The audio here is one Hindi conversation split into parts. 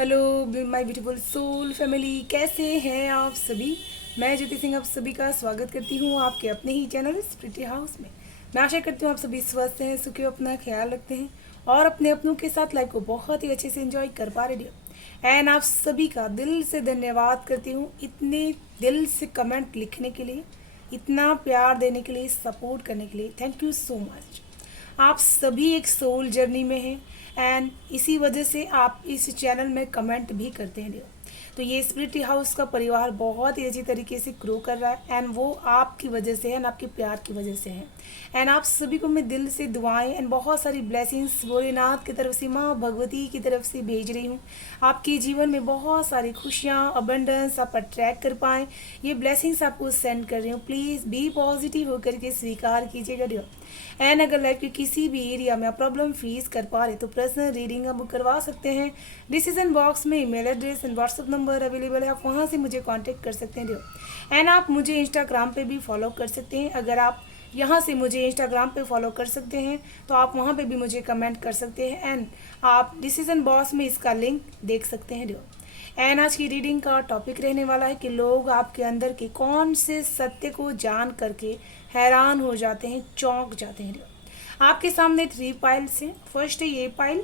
Hello my beautiful soul family, कैसे हैं आप सभी। मैं ज्योति सिंह आप सभी का स्वागत करती हूँ आपके अपने ही चैनल स्प्रिटी हाउस में। मैं आशा करती हूँ आप सभी स्वस्थ हैं, सुखी हो, अपना ख्याल रखते हैं और अपने अपनों के साथ लाइफ को बहुत ही अच्छे से एंजॉय कर पा रहे हो। एंड आप सभी का दिल से धन्यवाद करती हूँ इतने दिल से कमेंट लिखने के लिए, इतना प्यार देने के लिए, सपोर्ट करने के लिए। Thank you so much. आप सभी एक सोल जर्नी में हैं एंड इसी वजह से आप इस चैनल में कमेंट भी करते हैं। तो ये स्पिरिट हाउस का परिवार बहुत ही अच्छी तरीके से ग्रो कर रहा है एंड वो आपकी वजह से है एंड आपके प्यार की वजह से है। एंड आप सभी को मैं दिल से दुआएं एंड बहुत सारी ब्लेसिंग्स भोलेनाथ की तरफ से, माँ भगवती की तरफ से भेज रही हूँ। आपके जीवन में बहुत सारी खुशियाँ, अबंडेंस आप अट्रैक्ट कर पाएँ, ये ब्लेसिंग्स आपको सेंड कर रही हूँ। प्लीज़ बी पॉजिटिव होकर के स्वीकार कीजिएगा डियर। एंड अगर लाइफ के किसी भी एरिया में आप प्रॉब्लम फेस कर पा रहे तो पर्सनल रीडिंग आप बुक करवा सकते हैं। डिसीजन बॉक्स में email address and WhatsApp number available है, आप वहाँ से मुझे कांटेक्ट कर सकते हैं डियर। एंड आप मुझे इंस्टाग्राम पे भी फॉलो कर सकते हैं। अगर आप यहाँ से मुझे इंस्टाग्राम पे फॉलो कर सकते हैं तो आप वहाँ पे भी मुझे कमेंट कर सकते हैं एंड आप डिसीजन बॉक्स में इसका लिंक देख सकते हैं डियर। एंड आज की रीडिंग का टॉपिक रहने वाला है कि लोग आपके अंदर के कौन से सत्य को जान करके हैरान हो जाते हैं, चौंक जाते हैं। आपके सामने 3 पाइल्स हैं। फर्स्ट है ये पाइल,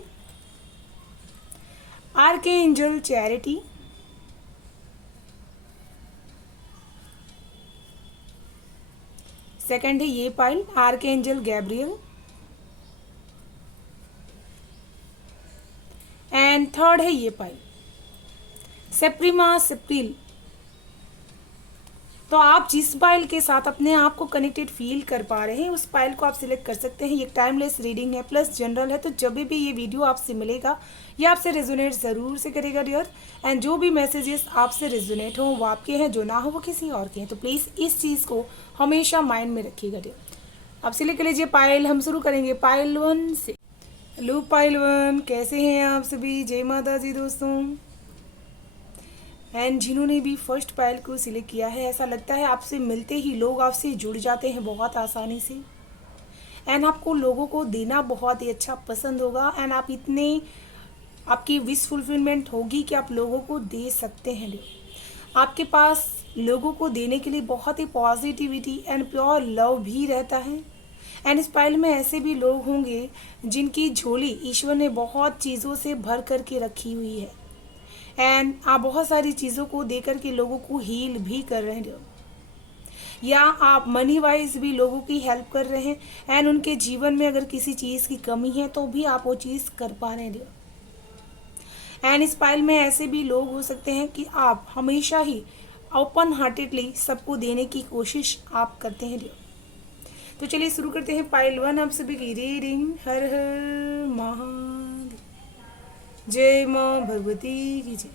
आर्कएंजल चैरिटी। सेकंड है ये pile, archangel Gabriel. And third है ये पाइल, सेप्रीमा सेप्रिल। तो आप जिस पाइल के साथ अपने आप को कनेक्टेड फील कर पा रहे हैं उस पाइल को आप सिलेक्ट कर सकते हैं। ये टाइमलेस रीडिंग है प्लस जनरल है, तो जब भी ये वीडियो आपसे मिलेगा ये आपसे रेजोनेट ज़रूर से करेगा डियर। एंड जो भी मैसेजेस आपसे रेजोनेट हो वो आपके हैं, जो ना हो वो किसी और के हैं। तो प्लीज़ इस चीज़ को हमेशा माइंड में रखिएगा डियर। अब सिलेक्ट कर लीजिए पाइल। हम शुरू करेंगे पाइल 1 से। हेलो पाइल 1, कैसे हैं आप सभी। जय माता जी दोस्तों। एंड जिन्होंने भी फर्स्ट पाइल को सिलेक्ट किया है, ऐसा लगता है आपसे मिलते ही लोग आपसे जुड़ जाते हैं बहुत आसानी से। एंड आपको लोगों को देना बहुत ही अच्छा पसंद होगा एंड आप इतने, आपकी विश फुलफिलमेंट होगी कि आप लोगों को दे सकते हैं। आपके पास लोगों को देने के लिए बहुत ही पॉजिटिविटी एंड प्योर लव भी रहता है। एंड इस पाइल में ऐसे भी लोग होंगे जिनकी झोली ईश्वर ने बहुत चीज़ों से भर करके रखी हुई है एंड आप बहुत सारी चीज़ों को दे करके लोगों को हील भी कर रहे हैं, या आप मनी वाइज भी लोगों की हेल्प कर रहे हैं एंड उनके जीवन में अगर किसी चीज़ की कमी है तो भी आप वो चीज़ कर पा रहे हैं। एंड इस पाइल में ऐसे भी लोग हो सकते हैं कि आप हमेशा ही ओपन हार्टेडली सबको देने की कोशिश आप करते हैं। तो चलिए शुरू करते हैं पाइल 1 आप सभी की रीडिंग। हर हर महादेव, जय माँ भगवती की जय।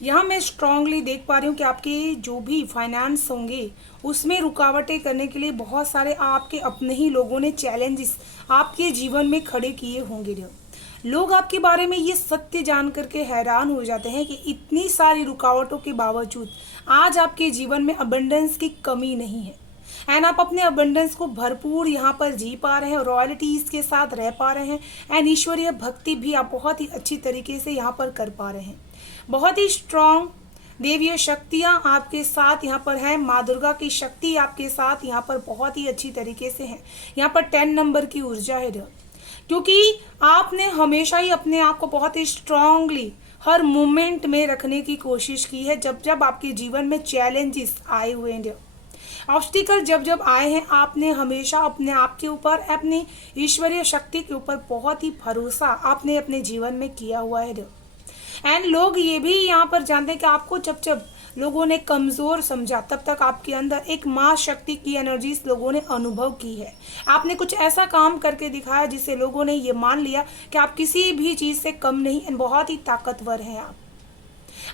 यहाँ मैं स्ट्रांगली देख पा रही हूँ कि आपके जो भी फाइनेंस होंगे उसमें रुकावटें करने के लिए बहुत सारे आपके अपने ही लोगों ने चैलेंजेस आपके जीवन में खड़े किए होंगे। लोग आपके बारे में ये सत्य जान करके हैरान हो जाते हैं कि इतनी सारी रुकावटों के बावजूद आज आपके जीवन में अबंडेंस की कमी नहीं है एंड आप अपने अबंडेंस को भरपूर यहाँ पर जी पा रहे हैं, रॉयल्टीज के साथ रह पा रहे हैं एंड ईश्वरीय भक्ति भी आप बहुत ही अच्छी तरीके से यहाँ पर कर पा रहे हैं। बहुत ही स्ट्रांग देवीय शक्तियाँ आपके साथ यहाँ पर हैं। माँ दुर्गा की शक्ति आपके साथ यहाँ पर बहुत ही अच्छी तरीके से है। यहाँ पर 10 नंबर की ऊर्जा है, क्योंकि आपने हमेशा ही अपने आप को बहुत ही स्ट्रांगली हर मोमेंट में रखने की कोशिश की है। जब जब आपके जीवन में चैलेंजेस आए हुए हैं, ऑब्स्टिकल जब जब आए हैं, आपने हमेशा अपने आप के ऊपर, अपनी ईश्वरीय शक्ति के ऊपर बहुत ही भरोसा आपने अपने जीवन में किया हुआ है। एंड लोग ये भी यहाँ पर जानते हैं कि आपको जब जब लोगों ने कमज़ोर समझा तब तक आपके अंदर एक माँ शक्ति की एनर्जीज लोगों ने अनुभव की है। आपने कुछ ऐसा काम करके दिखाया जिससे लोगों ने ये मान लिया कि आप किसी भी चीज़ से कम नहीं एंड बहुत ही ताकतवर हैं।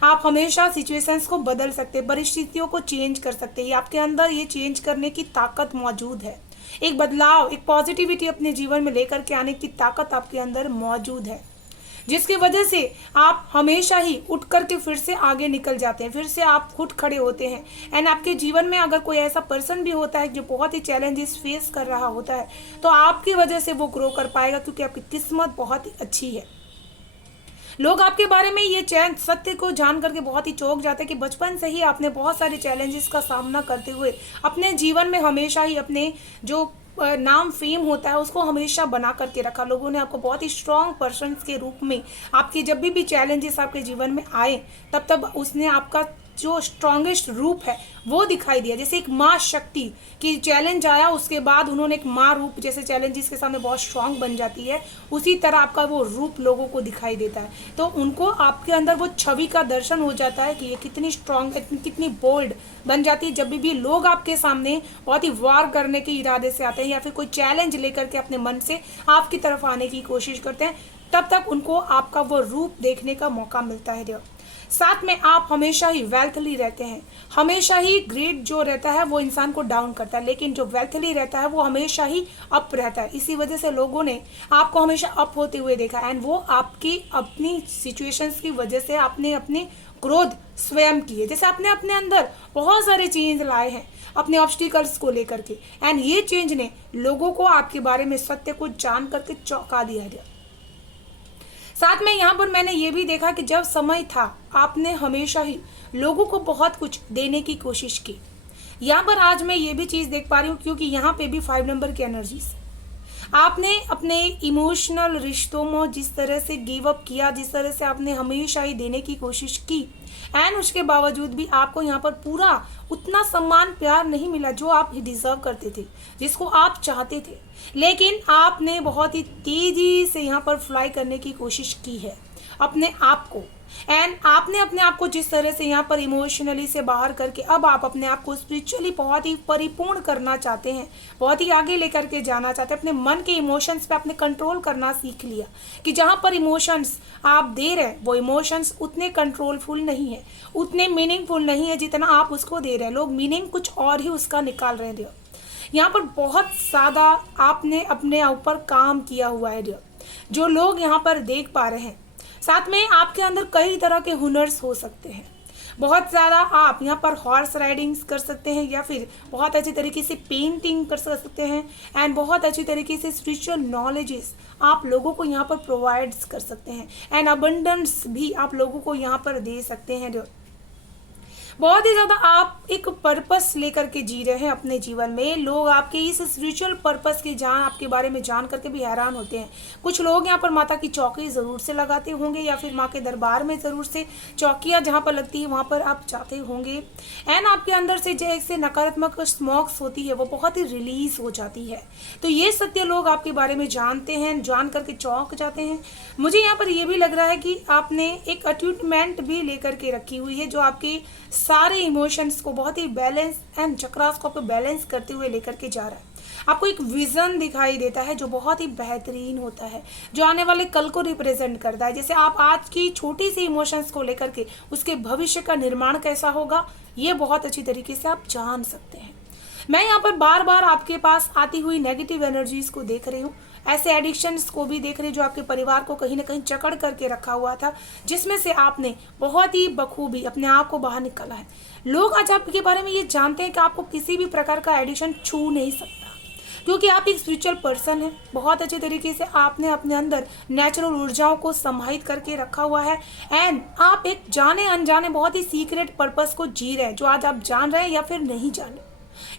आप हमेशा सिचुएशंस को बदल सकते, परिस्थितियों को चेंज कर सकते हैं। आपके अंदर ये चेंज करने की ताकत मौजूद है। एक बदलाव, एक पॉजिटिविटी अपने जीवन में लेकर के आने की ताकत आपके अंदर मौजूद है, जिसकी वजह से आप हमेशा ही उठ करके फिर से आगे निकल जाते हैं, फिर से आप उठ खड़े होते हैं। एंड आपके जीवन में अगर कोई ऐसा पर्सन भी होता है जो बहुत ही चैलेंजेस फेस कर रहा होता है, तो आपकी वजह से वो ग्रो कर पाएगा, क्योंकि आपकी किस्मत बहुत ही अच्छी है। लोग आपके बारे में ये सत्य को जान करके बहुत ही चौंक जाते हैं कि बचपन से ही आपने बहुत सारे चैलेंजेस का सामना करते हुए अपने जीवन में हमेशा ही अपने जो नाम फेम होता है उसको हमेशा बना करके रखा। लोगों ने आपको बहुत ही स्ट्रॉन्ग पर्सन के रूप में, आपके जब भी चैलेंजेस आपके जीवन में आए तब तब उसने आपका जो स्ट्रॉन्गेस्ट रूप है वो दिखाई दिया। जैसे एक माँ शक्ति की चैलेंज आया, उसके बाद उन्होंने एक माँ रूप जैसे चैलेंजेस के सामने बहुत स्ट्रांग बन जाती है, उसी तरह आपका वो रूप लोगों को दिखाई देता है। तो उनको आपके अंदर वो छवि का दर्शन हो जाता है कि ये कितनी स्ट्रांग है, कितनी बोल्ड बन जाती है। जब भी लोग आपके सामने बहुत ही वार करने के इरादे से आते हैं या फिर कोई चैलेंज लेकर के अपने मन से आपकी तरफ आने की कोशिश करते हैं, तब तक उनको आपका वो रूप देखने का मौका मिलता है। साथ में आप हमेशा ही वेल्थली रहते हैं। हमेशा ही ग्रेड जो रहता है वो इंसान को डाउन करता है, लेकिन जो वेल्थली रहता है वो हमेशा ही अप रहता है। इसी वजह से लोगों ने आपको हमेशा अप होते हुए देखा एंड वो आपकी अपनी सिचुएशंस की वजह से आपने अपने क्रोध स्वयं किए। जैसे आपने अपने अंदर बहुत सारे चेंज लाए हैं अपने ऑब्स्टिकल्स को लेकर के, एंड ये चेंज ने लोगों को आपके बारे में सत्य को जान करके चौंका दिया गया। साथ में यहाँ पर मैंने ये भी देखा कि जब समय था आपने हमेशा ही लोगों को बहुत कुछ देने की कोशिश की। यहाँ पर आज मैं ये भी चीज़ देख पा रही हूँ, क्योंकि यहाँ पे भी 5 नंबर की एनर्जीज, आपने अपने इमोशनल रिश्तों में जिस तरह से गिव अप किया, जिस तरह से आपने हमेशा ही देने की कोशिश की, एंड उसके बावजूद भी आपको यहाँ पर पूरा उतना सम्मान प्यार नहीं मिला जो आप डिजर्व करते थे, जिसको आप चाहते थे। लेकिन आपने बहुत ही तेजी से यहाँ पर फ्लाई करने की कोशिश की है अपने आप को, एंड आपने अपने आप को जिस तरह से यहाँ पर इमोशनली से बाहर करके अब आप अपने आप को स्पिरिचुअली बहुत ही परिपूर्ण करना चाहते हैं, बहुत ही आगे लेकर के जाना चाहते हैं। अपने मन के इमोशंस पे आपने कंट्रोल करना सीख लिया कि जहाँ पर इमोशंस आप दे रहे हैं वो इमोशंस उतने कंट्रोलफुल नहीं है, उतने मीनिंगफुल नहीं है जितना आप उसको दे रहे हैं। लोग मीनिंग कुछ और ही उसका निकाल रहे हैं। यहाँ पर बहुत ज़्यादा आपने अपने ऊपर काम किया हुआ है जो लोग यहाँ पर देख पा रहे हैं। साथ में आपके अंदर कई तरह के हुनर्स हो सकते हैं। बहुत ज़्यादा आप यहाँ पर हॉर्स राइडिंग्स कर सकते हैं, या फिर बहुत अच्छी तरीके से पेंटिंग कर सकते हैं, एंड बहुत अच्छी तरीके से स्पिरिचुअल नॉलेजेस आप लोगों को यहाँ पर प्रोवाइड्स कर सकते हैं, एंड अबंडेंस भी आप लोगों को यहाँ पर दे सकते हैं। बहुत ही ज़्यादा आप एक पर्पस लेकर के जी रहे हैं अपने जीवन में। लोग आपके इस स्पिरिचुअल पर्पस की आपके बारे में जान करके भी हैरान होते हैं। कुछ लोग यहाँ पर माता की चौकी ज़रूर से लगाते होंगे, या फिर माँ के दरबार में ज़रूर से चौकियाँ जहाँ पर लगती है वहाँ पर आप जाते होंगे, एंड आपके अंदर से जैसे नकारात्मक स्मॉक्स होती है वो बहुत ही रिलीज हो जाती है। तो ये सत्य लोग आपके बारे में जानते हैं, जान करके चौंक जाते हैं। मुझे यहाँ पर ये भी लग रहा है कि आपने एक अट्यूटमेंट भी लेकर के रखी हुई है जो आपके सारे इमोशंस को बहुत ही बैलेंस एंड चक्रास को बैलेंस करते हुए लेकर के जा रहा है। आपको एक विज़न दिखाई देता है जो बहुत ही बेहतरीन होता है, जो आने वाले कल को रिप्रेजेंट करता है। जैसे आप आज की छोटी सी इमोशंस को लेकर के उसके भविष्य का निर्माण कैसा होगा, ये बहुत अच्छी तरीके से आप जान सकते हैं। मैं यहाँ पर बार बार आपके पास आती हुई नेगेटिव एनर्जीज को देख रही हूँ, ऐसे एडिक्शंस को भी देख रही हूँ जो आपके परिवार को कहीं ना कहीं जकड़ करके रखा हुआ था, जिसमें से आपने बहुत ही बखूबी अपने आप को बाहर निकाला है। लोग आज आपके बारे में ये जानते हैं कि आपको किसी भी प्रकार का एडिक्शन छू नहीं सकता, क्योंकि आप एक स्पिरिचुअल पर्सन हैं। बहुत अच्छे तरीके से आपने अपने अंदर नेचुरल ऊर्जाओं को समाहित करके रखा हुआ है, एंड आप एक जाने अनजाने बहुत ही सीक्रेट पर्पस को जी रहे हैं, जो आज आप जान रहे हैं या फिर नहीं जान रहे।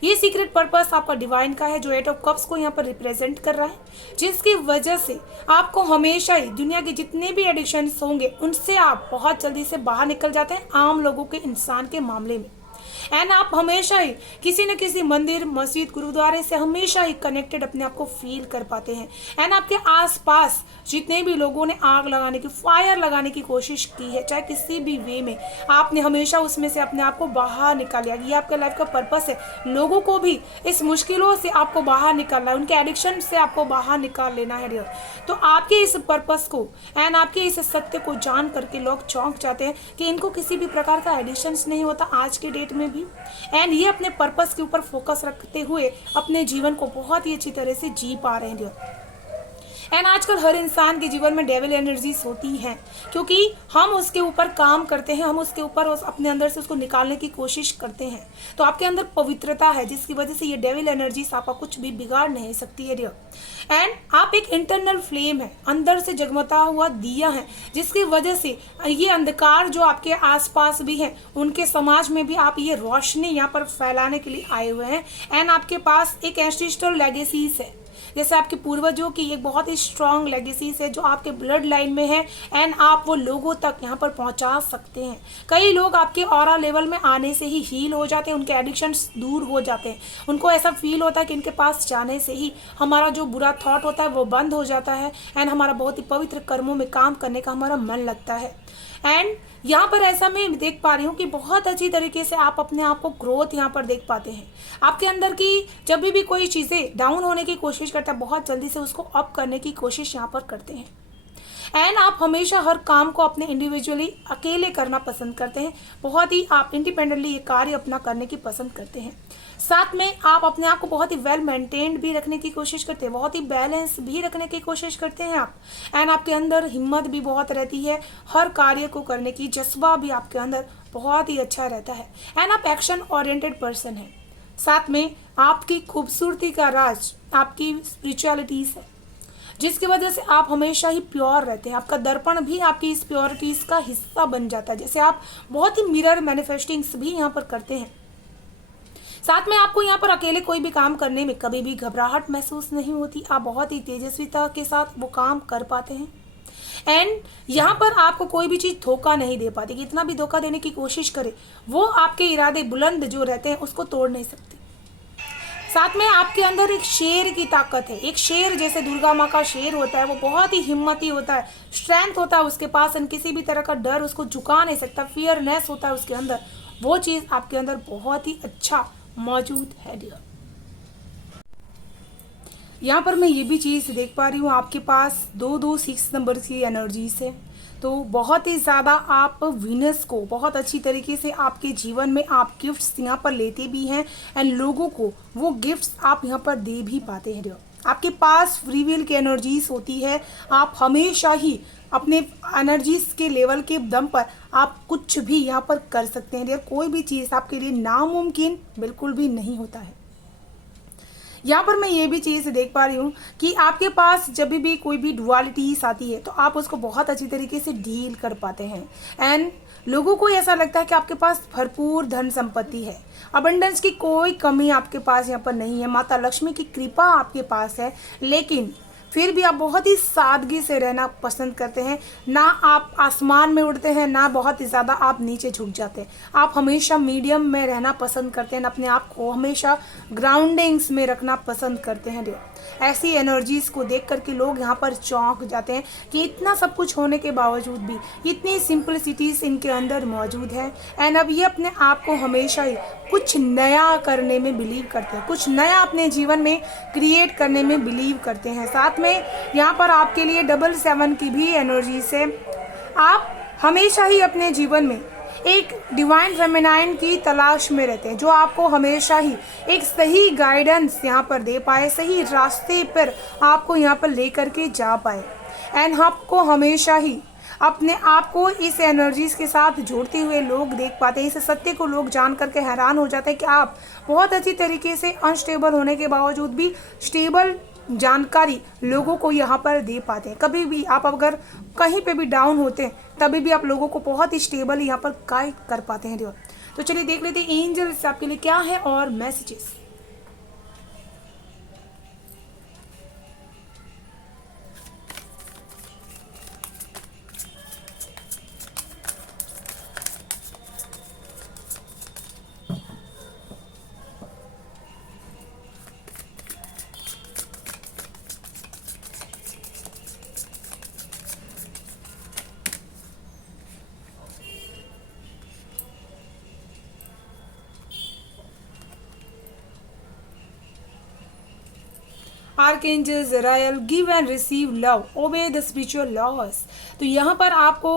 ये सीक्रेट पर्पस आपका डिवाइन का है, जो 8 ऑफ कप्स को यहाँ पर रिप्रेजेंट कर रहा है, जिसकी वजह से आपको हमेशा ही दुनिया के जितने भी एडिक्शंस होंगे उनसे आप बहुत जल्दी से बाहर निकल जाते हैं, आम लोगों के इंसान के मामले में। एंड आप हमेशा ही किसी न किसी मंदिर, मस्जिद, गुरुद्वारे से हमेशा ही कनेक्टेड अपने आप को फील कर पाते हैं। एंड आपके आसपास जितने भी लोगों ने आग लगाने की, फायर लगाने की कोशिश की है, चाहे किसी भी वे में, आपने हमेशा उसमें से अपने आप को बाहर निकाल लिया। ये आपके लाइफ का पर्पस है, लोगों को भी इस मुश्किलों से आपको बाहर निकालना है, उनके एडिक्शन से आपको बाहर निकाल लेना है डियर। तो आपके इस पर्पस को एंड आपके इस सत्य को जान करके लोग चौंक जाते हैं कि इनको किसी भी प्रकार का एडिक्शन नहीं होता आज के डेट में भी, एंड ये अपने पर्पस के ऊपर फोकस रखते हुए अपने जीवन को बहुत ही अच्छी तरह से जी पा रहे हैं। एंड आजकल हर इंसान के जीवन में डेविल एनर्जीज होती हैं, क्योंकि हम उसके ऊपर काम करते हैं, हम उसके ऊपर अपने अंदर से उसको निकालने की कोशिश करते हैं। तो आपके अंदर पवित्रता है, जिसकी वजह से ये डेविल एनर्जीज आपका कुछ भी बिगाड़ नहीं सकती है डियर। एंड आप एक इंटरनल फ्लेम है, अंदर से जगमता हुआ दिया है, जिसकी वजह से ये अंधकार जो आपके आसपास भी है, उनके समाज में भी आप ये रोशनी यहाँ पर फैलाने के लिए आए हुए हैं। एंड आपके पास एक एंसेस्ट्रल लेगेसीज है, जैसे आपके पूर्वजों की एक बहुत ही स्ट्रॉन्ग लेगेसीज है जो आपके ब्लड लाइन में है, एंड आप वो लोगों तक यहाँ पर पहुँचा सकते हैं। कई लोग आपके ऑरा लेवल में आने से ही हील हो जाते हैं, उनके एडिक्शंस दूर हो जाते हैं, उनको ऐसा फील होता है कि इनके पास जाने से ही हमारा जो बुरा थॉट होता है वो बंद हो जाता है, एंड हमारा बहुत ही पवित्र कर्मों में काम करने का हमारा मन लगता है। एंड यहाँ पर ऐसा मैं देख पा रही हूँ कि बहुत अच्छी तरीके से आप अपने आप को ग्रोथ यहाँ पर देख पाते हैं। आपके अंदर की जब भी कोई चीज़ें डाउन होने की कोशिश करता है, बहुत जल्दी से उसको अप करने की कोशिश यहाँ पर करते हैं। एंड आप हमेशा हर काम को अपने इंडिविजुअली अकेले करना पसंद करते हैं, बहुत ही आप इंडिपेंडेंटली ये कार्य अपना करने की पसंद करते हैं। साथ में आप अपने आप को बहुत ही वेल मेंटेन्ड भी रखने की कोशिश करते हैं, बहुत ही बैलेंस भी रखने की कोशिश करते हैं आप। एंड आपके अंदर हिम्मत भी बहुत रहती है, हर कार्य को करने की जज्बा भी आपके अंदर बहुत ही अच्छा रहता है। एंड आप एक्शन ओरिएंटेड पर्सन हैं। साथ में आपकी खूबसूरती का राज आपकी स्पिरिचुअलिटीज है, जिसकी वजह से आप हमेशा ही प्योर रहते हैं। आपका दर्पण भी आपकी इस प्योरिटीज का हिस्सा बन जाता है, जैसे आप बहुत ही मिरर मैनिफेस्टिंग्स भी यहाँ पर करते हैं। साथ में आपको यहाँ पर अकेले कोई भी काम करने में कभी भी घबराहट महसूस नहीं होती, आप बहुत ही तेजस्विता के साथ वो काम कर पाते हैं। एंड यहाँ पर आपको कोई भी चीज़ धोखा नहीं दे पाती, कितना भी धोखा देने की कोशिश करे वो आपके इरादे बुलंद जो रहते हैं उसको तोड़ नहीं सकते। साथ में आपके अंदर एक शेर की ताकत है, एक शेर जैसे दुर्गा माँ का शेर होता है, वो बहुत ही हिम्मती होता है, स्ट्रेंथ होता है उसके पास, एंड किसी भी तरह का डर उसको झुका नहीं सकता, फियरनेस होता है उसके अंदर। वो चीज़ आपके अंदर बहुत ही अच्छा मौजूद है डियर। यहाँ पर मैं ये भी चीज़ देख पा रही हूँ, आपके पास 226 नंबर की एनर्जी से, तो बहुत ही ज़्यादा आप वीनस को बहुत अच्छी तरीके से आपके जीवन में आप गिफ्ट्स यहाँ पर लेते भी हैं, एंड लोगों को वो गिफ्ट्स आप यहाँ पर दे भी पाते हैं डियर। आपके पास फ्री विल की एनर्जीज होती है, आप हमेशा ही अपने एनर्जीज के लेवल के दम पर आप कुछ भी यहाँ पर कर सकते हैं डियर। कोई भी चीज़ आपके लिए नामुमकिन बिल्कुल भी नहीं होता है। यहाँ पर मैं ये भी चीज़ देख पा रही हूँ कि आपके पास जब भी कोई भी डुअलिटीज आती है तो आप उसको बहुत अच्छी तरीके से डील कर पाते हैं, एंड लोगों को ऐसा लगता है कि आपके पास भरपूर धन संपत्ति है, अबंडेंस की कोई कमी आपके पास यहाँ पर नहीं है, माता लक्ष्मी की कृपा आपके पास है। लेकिन फिर भी आप बहुत ही सादगी से रहना पसंद करते हैं। ना आप आसमान में उड़ते हैं, ना बहुत ही ज़्यादा आप नीचे झुक जाते हैं। आप हमेशा मीडियम में रहना पसंद करते हैं, अपने आप को हमेशा ग्राउंडिंग्स में रखना पसंद करते हैं। ऐसी एनर्जीज़ को देख करके लोग यहाँ पर चौंक जाते हैं कि इतना सब कुछ होने के बावजूद भी इतनी सिंपलिसिटीज इनके अंदर मौजूद है। एंड अब ये अपने आप को हमेशा ही कुछ नया करने में बिलीव करते हैं, कुछ नया अपने जीवन में क्रिएट करने में बिलीव करते हैं। साथ में यहाँ पर आपके लिए 7 की भी एनर्जी से आप हमेशा ही अपने जीवन में एक डिवाइन फेमिनाइन की तलाश में रहते हैं, जो आपको हमेशा ही एक सही गाइडेंस यहाँ पर दे पाए, सही रास्ते पर आपको यहाँ पर लेकर के जा पाए। एंड आपको हमेशा ही अपने आप को इस एनर्जीज के साथ जोड़ते हुए लोग देख पाते हैं। इस सत्य को लोग जान करके हैरान हो जाते हैं कि आप बहुत अच्छी तरीके से अनस्टेबल होने के बावजूद भी स्टेबल जानकारी लोगों को यहाँ पर दे पाते हैं। कभी भी आप अगर कहीं पे भी डाउन होते हैं, तभी भी आप लोगों को बहुत ही स्टेबल यहाँ पर गाइड कर पाते हैं। तो चलिए देख लेते हैं एंजल्स आपके लिए क्या है और messages. Archangel Jeremiel, give and receive love, obey the spiritual laws. तो यहाँ पर आपको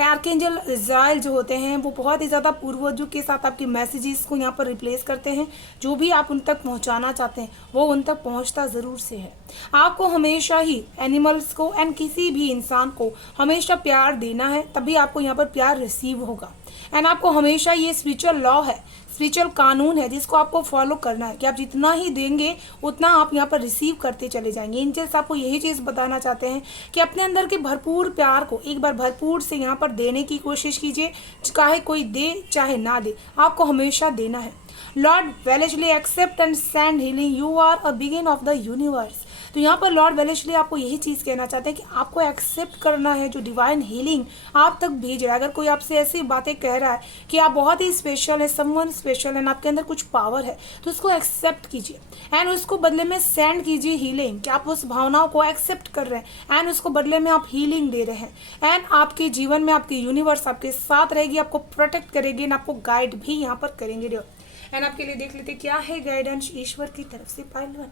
आर्कएंजल इज़राइल जो होते हैं वो बहुत ही ज़्यादा पूर्वजों के साथ आपके मैसेजेस को यहाँ पर रिप्लेस करते हैं। जो भी आप उन तक पहुँचाना चाहते हैं वो उन तक पहुँचता ज़रूर से है। आपको हमेशा ही एनिमल्स को एंड किसी भी इंसान को हमेशा प्यार देना है, तभी आपको यहाँ पर प्यार रिसीव होगा। एंड आपको हमेशा ये स्पिरिचुअल लॉ है, स्पिरिचुअल कानून है, जिसको आपको फॉलो करना है कि आप जितना ही देंगे उतना आप यहाँ पर रिसीव करते चले जाएंगे। एंजल्स आपको यही चीज़ बताना चाहते हैं कि अपने अंदर के भरपूर प्यार को एक बार भरपूर से यहाँ पर देने की कोशिश कीजिए। चाहे कोई दे चाहे ना दे, आपको हमेशा देना है। Lord Wellesley accept and send healing, you are a begin of the universe. तो यहाँ पर लॉर्ड वेलेस्ली आपको यही चीज़ कहना चाहते हैं कि आपको एक्सेप्ट करना है जो डिवाइन हीलिंग आप तक भेज रहा है। अगर कोई आपसे ऐसी बातें कह रहा है कि आप बहुत ही स्पेशल है, समवन स्पेशल है, आपके अंदर कुछ पावर है, तो उसको एक्सेप्ट कीजिए एंड उसको बदले में सेंड कीजिए हीलिंग, कि आप उस भावनाओं को एक्सेप्ट कर रहे हैं एंड उसको बदले में आप हीलिंग दे रहे हैं। एंड आपके जीवन में आपकी यूनिवर्स आपके साथ रहेगी, आपको प्रोटेक्ट करेगी एंड आपको गाइड भी यहाँ पर करेंगे। एंड आपके लिए देख लेते क्या है गाइडेंस ईश्वर की तरफ से। Pile 1,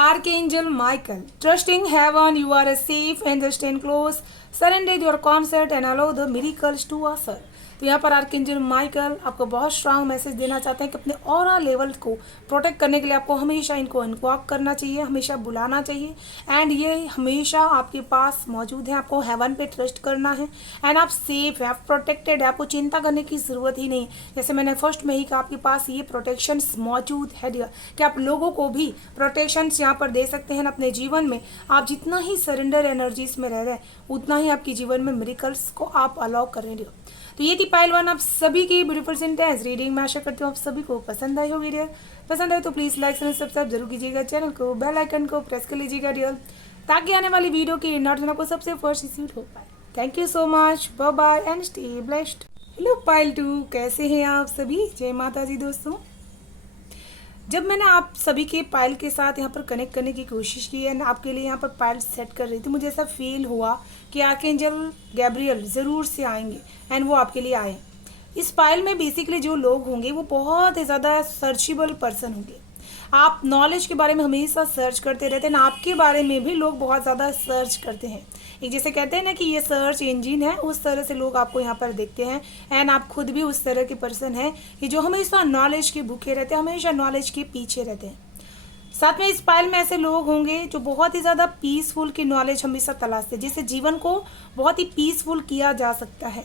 Archangel Michael, trusting heaven, you are safe and stand close. Surrender your concert and allow the miracles to occur. तो यहाँ पर आर्कएंजल माइकल आपको बहुत स्ट्रांग मैसेज देना चाहते हैं कि अपने ऑरा लेवल को प्रोटेक्ट करने के लिए आपको हमेशा इनको इन्वॉक करना चाहिए, हमेशा बुलाना चाहिए एंड ये हमेशा आपके पास मौजूद है। आपको हेवन पे ट्रस्ट करना है एंड आप सेफ है, आप प्रोटेक्टेड है, आपको चिंता करने की ज़रूरत ही नहीं। जैसे मैंने फर्स्ट में ही कहा, आपके पास ये प्रोटेक्शंस मौजूद है कि आप लोगों को भी प्रोटेक्शंस यहाँ पर दे सकते हैं। अपने जीवन में आप जितना ही सरेंडर एनर्जीज में रह रहे हैं उतना ही आपके जीवन में मिरेकल्स को आप अलाउ कर रहे हो। तो ये थी पाइल 1 आप सभी की ब्यूटीफुल सेंटेंस रीडिंग। मैं आशा करती हूँ आप सभी को पसंद आई होगी डियर। पसंद आए तो प्लीज़ लाइक एंड सब्सक्राइब जरूर कीजिएगा, चैनल को बेल आइकन को प्रेस कर लीजिएगा डियर, ताकि आने वाली वीडियो की नोटिफिकेशन आपको सबसे फर्स्ट रिसीव हो पाए। Thank you so much, bye bye and stay blessed. Hello pile 2, कैसे हैं आप सभी? जय माता दी दोस्तों। जब मैंने आप सभी के पाइल के साथ यहाँ पर कनेक्ट करने की कोशिश की एंड आपके लिए यहाँ पर पाइल सेट कर रही थी, मुझे ऐसा फील हुआ कि आर्कएंजल गैब्रियल ज़रूर से आएंगे एंड वो आपके लिए आए। इस पाइल में बेसिकली जो लोग होंगे वो बहुत ही ज़्यादा सर्चेबल पर्सन होंगे। आप नॉलेज के बारे में हमेशा सर्च करते रहते हैं ना, आपके बारे में भी लोग बहुत ज़्यादा सर्च करते हैं। एक जैसे कहते हैं ना कि ये सर्च इंजिन है, उस तरह से लोग आपको यहाँ पर देखते हैं एंड आप खुद भी उस तरह के पर्सन हैं कि जो हमेशा नॉलेज के भूखे रहते हैं, हमेशा नॉलेज के पीछे रहते हैं। साथ में इस पाइल में ऐसे लोग होंगे जो बहुत ही ज़्यादा पीसफुल की नॉलेज हमेशा तलाशते हैं, जिससे जीवन को बहुत ही पीसफुल किया जा सकता है।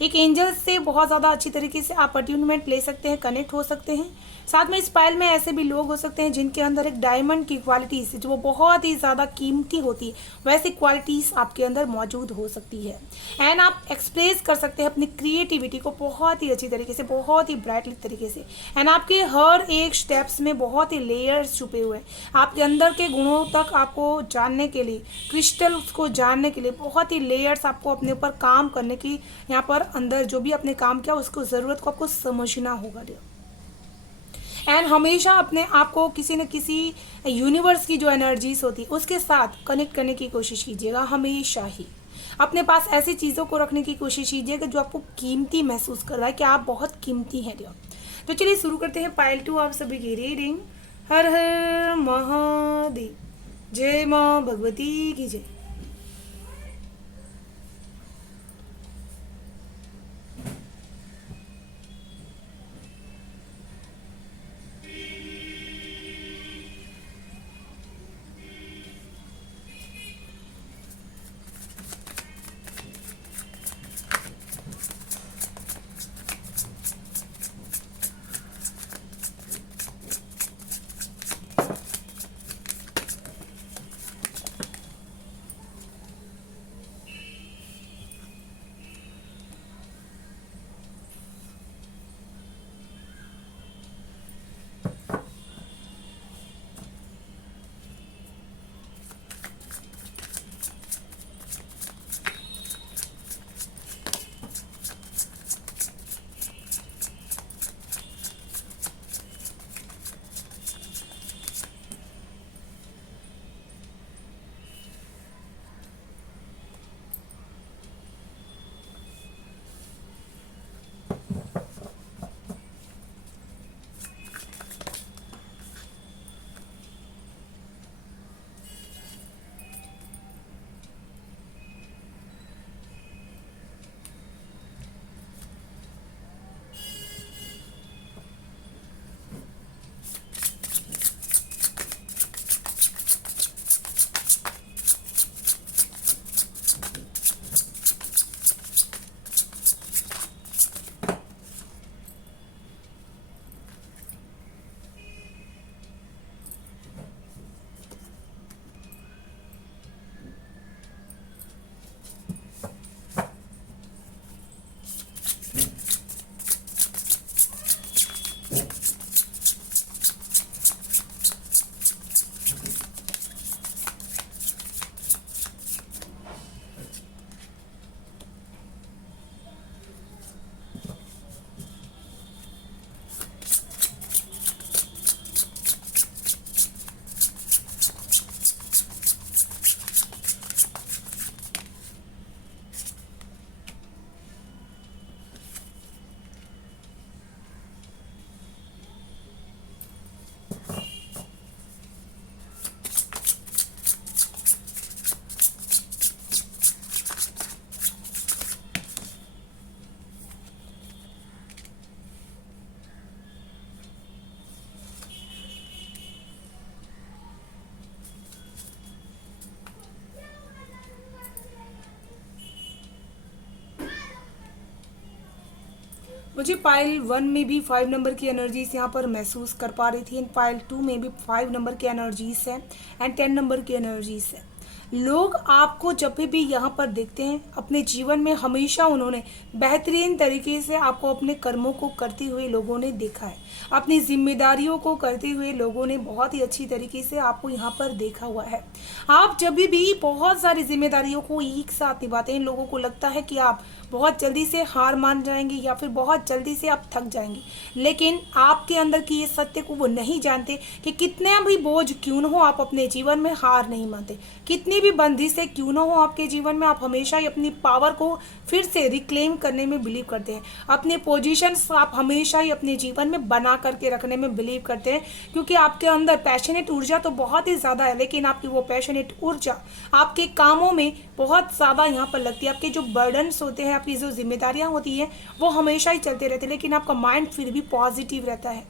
एक एंजल से बहुत ज़्यादा अच्छी तरीके से आप अट्यूनमेंट ले सकते हैं, कनेक्ट हो सकते हैं। साथ में इस पायल में ऐसे भी लोग हो सकते हैं जिनके अंदर एक डायमंड की क्वालिटीज़ जो बहुत ही ज़्यादा कीमती होती है, वैसी क्वालिटीज़ आपके अंदर मौजूद हो सकती है। एंड आप एक्सप्रेस कर सकते हैं अपनी क्रिएटिविटी को बहुत ही अच्छी तरीके से, बहुत ही ब्राइटली तरीके से। एंड आपके हर एक स्टेप्स में बहुत ही लेयर्स छुपे हुए हैं। आपके अंदर के गुणों तक आपको जानने के लिए, क्रिस्टल्स को जानने के लिए बहुत ही लेयर्स आपको अपने ऊपर काम करने की, यहाँ पर अंदर जो भी आपने काम किया उसको ज़रूरत को आपको समझना होगा। एंड हमेशा अपने आप को किसी न किसी यूनिवर्स की जो एनर्जीज होती है उसके साथ कनेक्ट करने की कोशिश कीजिएगा। हमेशा ही अपने पास ऐसी चीज़ों को रखने की कोशिश कीजिएगा जो आपको कीमती महसूस कर रहा है कि आप बहुत कीमती हैं। तो चलिए शुरू करते हैं पायल 2 आप सभी की रीडिंग। हर हर महादेव, जय माँ भगवती की जय। मुझे पाइल 1 में भी 5 नंबर की एनर्जीज यहाँ पर महसूस कर पा रही थी एंड पाइल 2 में भी 5 नंबर की एनर्जीज है एंड 10 नंबर की एनर्जीज है। लोग आपको जब भी यहाँ पर देखते हैं अपने जीवन में हमेशा उन्होंने बेहतरीन तरीके से आपको अपने कर्मों को करते हुए लोगों ने देखा है, अपनी जिम्मेदारियों को करते हुए लोगों ने बहुत ही अच्छी तरीके से आपको यहाँ पर देखा हुआ है। आप जब भी बहुत सारी जिम्मेदारियों को एक साथ निभाते हैं, लोगों को लगता है कि आप बहुत जल्दी से हार मान जाएंगे या फिर बहुत जल्दी से आप थक जाएंगे, लेकिन आपके अंदर की ये सत्य को वो नहीं जानते कि कितना भी बोझ क्यों न हो आप अपने जीवन में हार नहीं मानते, कितनी भी बंदिशें क्यों न हो आपके जीवन में, आप हमेशा ही अपनी पावर को फिर से रिक्लेम करने में बिलीव करते हैं, अपने पोजीशंस आप हमेशा ही अपने जीवन में बना करके रखने में बिलीव करते हैं, क्योंकि आपके अंदर पैशनेट ऊर्जा तो बहुत ही ज़्यादा है, लेकिन आपकी वो पैशनेट ऊर्जा आपके कामों में बहुत ज़्यादा यहाँ पर लगती है। आपके जो बर्डन्स होते हैं, आपकी जो जिम्मेदारियाँ होती हैं वो हमेशा ही चलते रहते हैं, लेकिन आपका माइंड फिर भी पॉजिटिव रहता है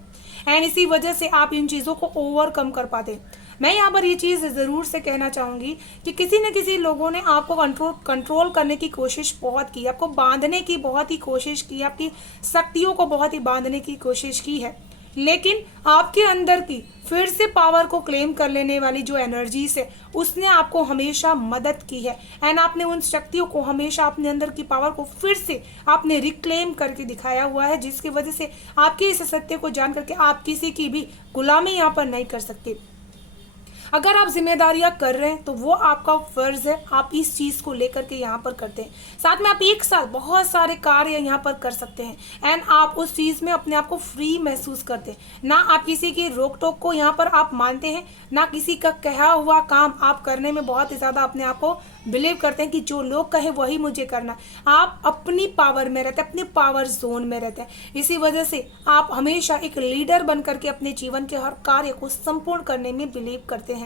एंड इसी वजह से आप इन चीज़ों को ओवरकम कर पाते हैं। मैं यहाँ पर ये चीज़ ज़रूर से कहना चाहूँगी कि किसी न किसी लोगों ने आपको कंट्रोल करने की कोशिश बहुत की, आपको बांधने की बहुत ही कोशिश की, आपकी शक्तियों को बहुत ही बांधने की कोशिश की है, लेकिन आपके अंदर की फिर से पावर को क्लेम कर लेने वाली जो एनर्जीज है उसने आपको हमेशा मदद की है। एंड आपने उन शक्तियों को हमेशा, अपने अंदर की पावर को फिर से आपने रिक्लेम करके दिखाया हुआ है, जिसकी वजह से आपके इस सत्य को जान करके आप किसी की भी गुलामी यहाँ पर नहीं कर सकते। अगर आप जिम्मेदारियां कर रहे हैं तो वो आपका फर्ज है, आप इस चीज़ को लेकर के यहाँ पर करते हैं। साथ में आप एक साथ बहुत सारे कार्य यहाँ पर कर सकते हैं एंड आप उस चीज़ में अपने आप को फ्री महसूस करते हैं। ना आप किसी की रोक टोक को यहाँ पर आप मानते हैं, ना किसी का कहा हुआ काम आप करने में बहुत ही ज़्यादा अपने आप को बिलीव करते हैं कि जो लोग कहे वही मुझे करना। आप अपनी पावर में रहते हैं, अपनी पावर जोन में रहते हैं। इसी वजह से आप हमेशा एक लीडर बन करके अपने जीवन के हर कार्य को संपूर्ण करने में बिलीव करते हैं।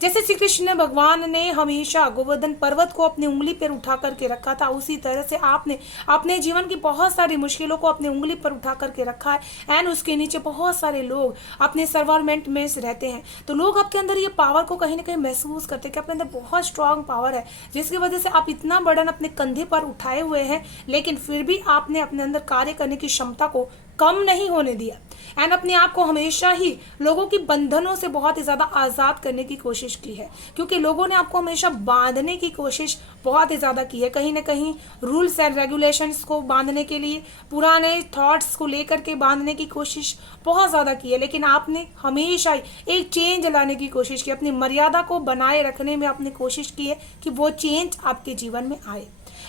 जैसे श्री कृष्ण भगवान ने हमेशा गोवर्धन पर्वत को अपनी उंगली पर उठा करके रखा था, उसी तरह से आपने अपने जीवन की बहुत सारी मुश्किलों को अपनी उंगली पर उठा करके रखा है एंड उसके नीचे बहुत सारे लोग अपने सर्वाइवमेंट में रहते हैं। तो लोग आपके अंदर ये पावर को कहीं ना कहीं महसूस करते हैं कि आपके अंदर बहुत स्ट्रांग पावर है, जिसकी वजह से आप इतना बर्डन अपने कंधे पर उठाए हुए हैं, लेकिन फिर भी आपने अपने अंदर कार्य करने की क्षमता को कम नहीं होने दिया एंड अपने आप को हमेशा ही लोगों की बंधनों से बहुत ही ज़्यादा आज़ाद करने की कोशिश की है, क्योंकि लोगों ने आपको हमेशा बांधने की कोशिश बहुत ही ज़्यादा की है। कहीं ना कहीं रूल्स एंड रेगुलेशंस को बांधने के लिए, पुराने थॉट्स को लेकर के बांधने की कोशिश बहुत ज़्यादा की है, लेकिन आपने हमेशा ही एक चेंज लाने की कोशिश की, अपनी मर्यादा को बनाए रखने में आपने कोशिश की है कि वो चेंज आपके जीवन में आए।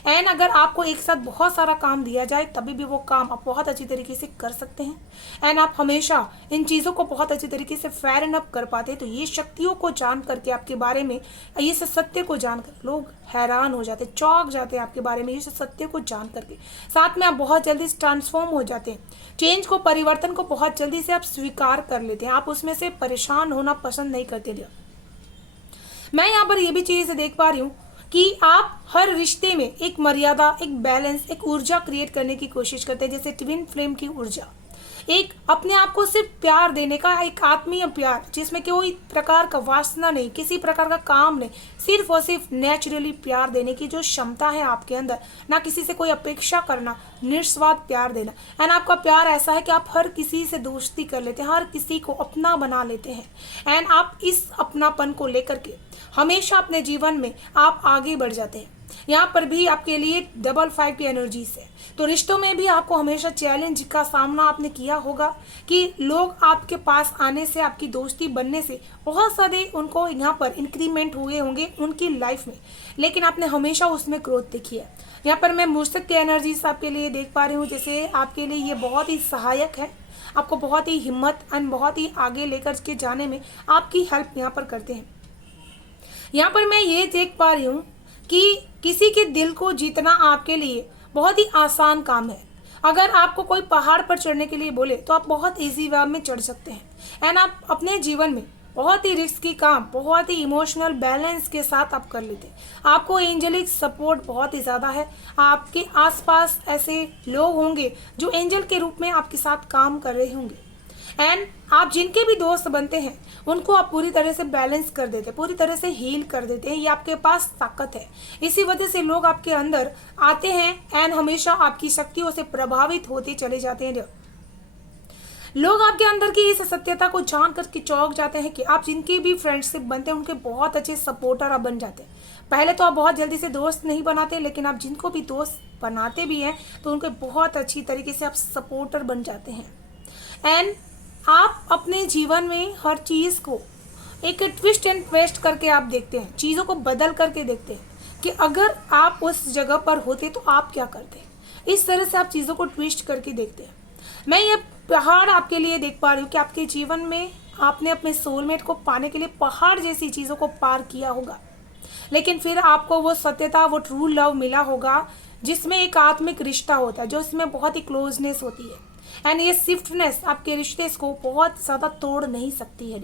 एंड अगर आपको एक साथ बहुत सारा काम दिया जाए तभी भी वो काम आप बहुत अच्छी तरीके से कर सकते हैं एंड आप हमेशा इन चीज़ों को बहुत अच्छी तरीके से फेयर एंड अप कर पाते हैं। तो ये शक्तियों को जान करके, आपके बारे में ये सत्य को जानकर लोग हैरान हो जाते, चौंक जाते हैं आपके बारे में, ये सत्य को जान करके। साथ में आप बहुत जल्दी से ट्रांसफॉर्म हो जाते हैं, चेंज को, परिवर्तन को बहुत जल्दी से आप स्वीकार कर लेते हैं, आप उसमें से परेशान होना पसंद नहीं करते। मैं यहाँ पर ये भी चीज़ देख पा रही हूँ कि आप हर रिश्ते में एक मर्यादा, एक बैलेंस, एक ऊर्जा क्रिएट करने की कोशिश करते हैं, जैसे ट्विन फ्लेम की ऊर्जा, एक अपने आप को सिर्फ प्यार देने का, एक आत्मीय प्यार जिसमें कोई प्रकार का वासना नहीं, किसी प्रकार का काम नहीं, सिर्फ और सिर्फ नेचुरली प्यार देने की जो क्षमता है आपके अंदर, ना किसी से कोई अपेक्षा करना, निस्वार्थ प्यार देना। एंड आपका प्यार ऐसा है कि आप हर किसी से दोस्ती कर लेते हैं, हर किसी को अपना बना लेते हैं एंड आप इस अपनापन को लेकर के हमेशा अपने जीवन में आप आगे बढ़ जाते हैं। यहाँ पर भी आपके लिए डबल 5 की एनर्जी से, तो रिश्तों में भी आपको हमेशा चैलेंज का सामना आपने किया होगा कि लोग आपके पास आने से, आपकी दोस्ती बनने से बहुत सारे उनको यहाँ पर इंक्रीमेंट हुए होंगे उनकी लाइफ में, लेकिन आपने हमेशा उसमें ग्रोथ देखी है। यहाँ पर मैं मूसक की एनर्जीज आपके लिए देख पा रही हूँ, जैसे आपके लिए ये बहुत ही सहायक है, आपको बहुत ही हिम्मत एंड बहुत ही आगे लेकर के जाने में आपकी हेल्प यहाँ पर करते हैं। यहाँ पर मैं ये देख पा रही हूँ कि किसी के दिल को जीतना आपके लिए बहुत ही आसान काम है। अगर आपको कोई पहाड़ पर चढ़ने के लिए बोले तो आप बहुत इजी वे में चढ़ सकते हैं एंड आप अपने जीवन में बहुत ही रिस्की काम बहुत ही इमोशनल बैलेंस के साथ आप कर लेते हैं। आपको एंजलिक सपोर्ट बहुत ही ज़्यादा है, आपके आसपास ऐसे लोग होंगे जो एंजल के रूप में आपके साथ काम कर रहे होंगे एंड आप जिनके भी दोस्त बनते हैं उनको आप पूरी तरह से बैलेंस कर देते हैं, पूरी तरह से हील कर देते हैं। ये आपके पास ताकत है, इसी वजह से लोग आपके अंदर आते हैं एंड हमेशा आपकी शक्तियों से प्रभावित होते चले जाते हैं। लोग आपके अंदर की इस सत्यता को जान कर के चौंक जाते हैं कि आप जिनकी भी फ्रेंडशिप बनते हैं उनके बहुत अच्छे सपोर्टर आप बन जाते हैं। पहले तो आप बहुत जल्दी से दोस्त नहीं बनाते, लेकिन आप जिनको भी दोस्त बनाते भी हैं तो उनके बहुत अच्छी तरीके से आप सपोर्टर बन जाते हैं एंड आप अपने जीवन में हर चीज़ को एक ट्विस्ट एंड ट्विस्ट करके आप देखते हैं, चीज़ों को बदल करके देखते हैं कि अगर आप उस जगह पर होते तो आप क्या करते। इस तरह से आप चीज़ों को ट्विस्ट करके देखते हैं। मैं ये पहाड़ आपके लिए देख पा रही हूँ कि आपके जीवन में आपने अपने सोलमेट को पाने के लिए पहाड़ जैसी चीज़ों को पार किया होगा, लेकिन फिर आपको वो सत्यता, वो ट्रू लव मिला होगा जिसमें एक आत्मिक रिश्ता होता है, जो इसमें बहुत ही क्लोजनेस होती है एंड ये स्विफ्टनेस आपके रिश्ते को बहुत ज़्यादा तोड़ नहीं सकती है।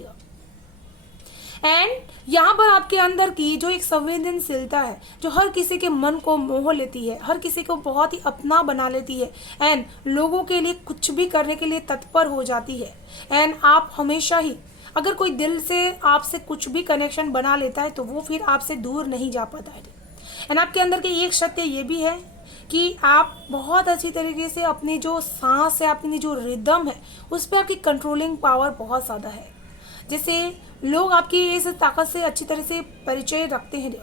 एंड यहाँ पर आपके अंदर की जो एक संवेदनशीलता है जो हर किसी के मन को मोह लेती है, हर किसी को बहुत ही अपना बना लेती है एंड लोगों के लिए कुछ भी करने के लिए तत्पर हो जाती है एंड आप हमेशा ही अगर कोई दिल से आपसे कुछ भी कनेक्शन बना लेता है तो वो फिर आपसे दूर नहीं जा पाता है। एंड आपके अंदर के एक सत्य ये भी है कि आप बहुत अच्छी तरीके से अपनी जो सांस है, अपनी जो रिदम है, उस पर आपकी कंट्रोलिंग पावर बहुत ज़्यादा है। जैसे लोग आपकी इस ताकत से अच्छी तरह से परिचय रखते हैं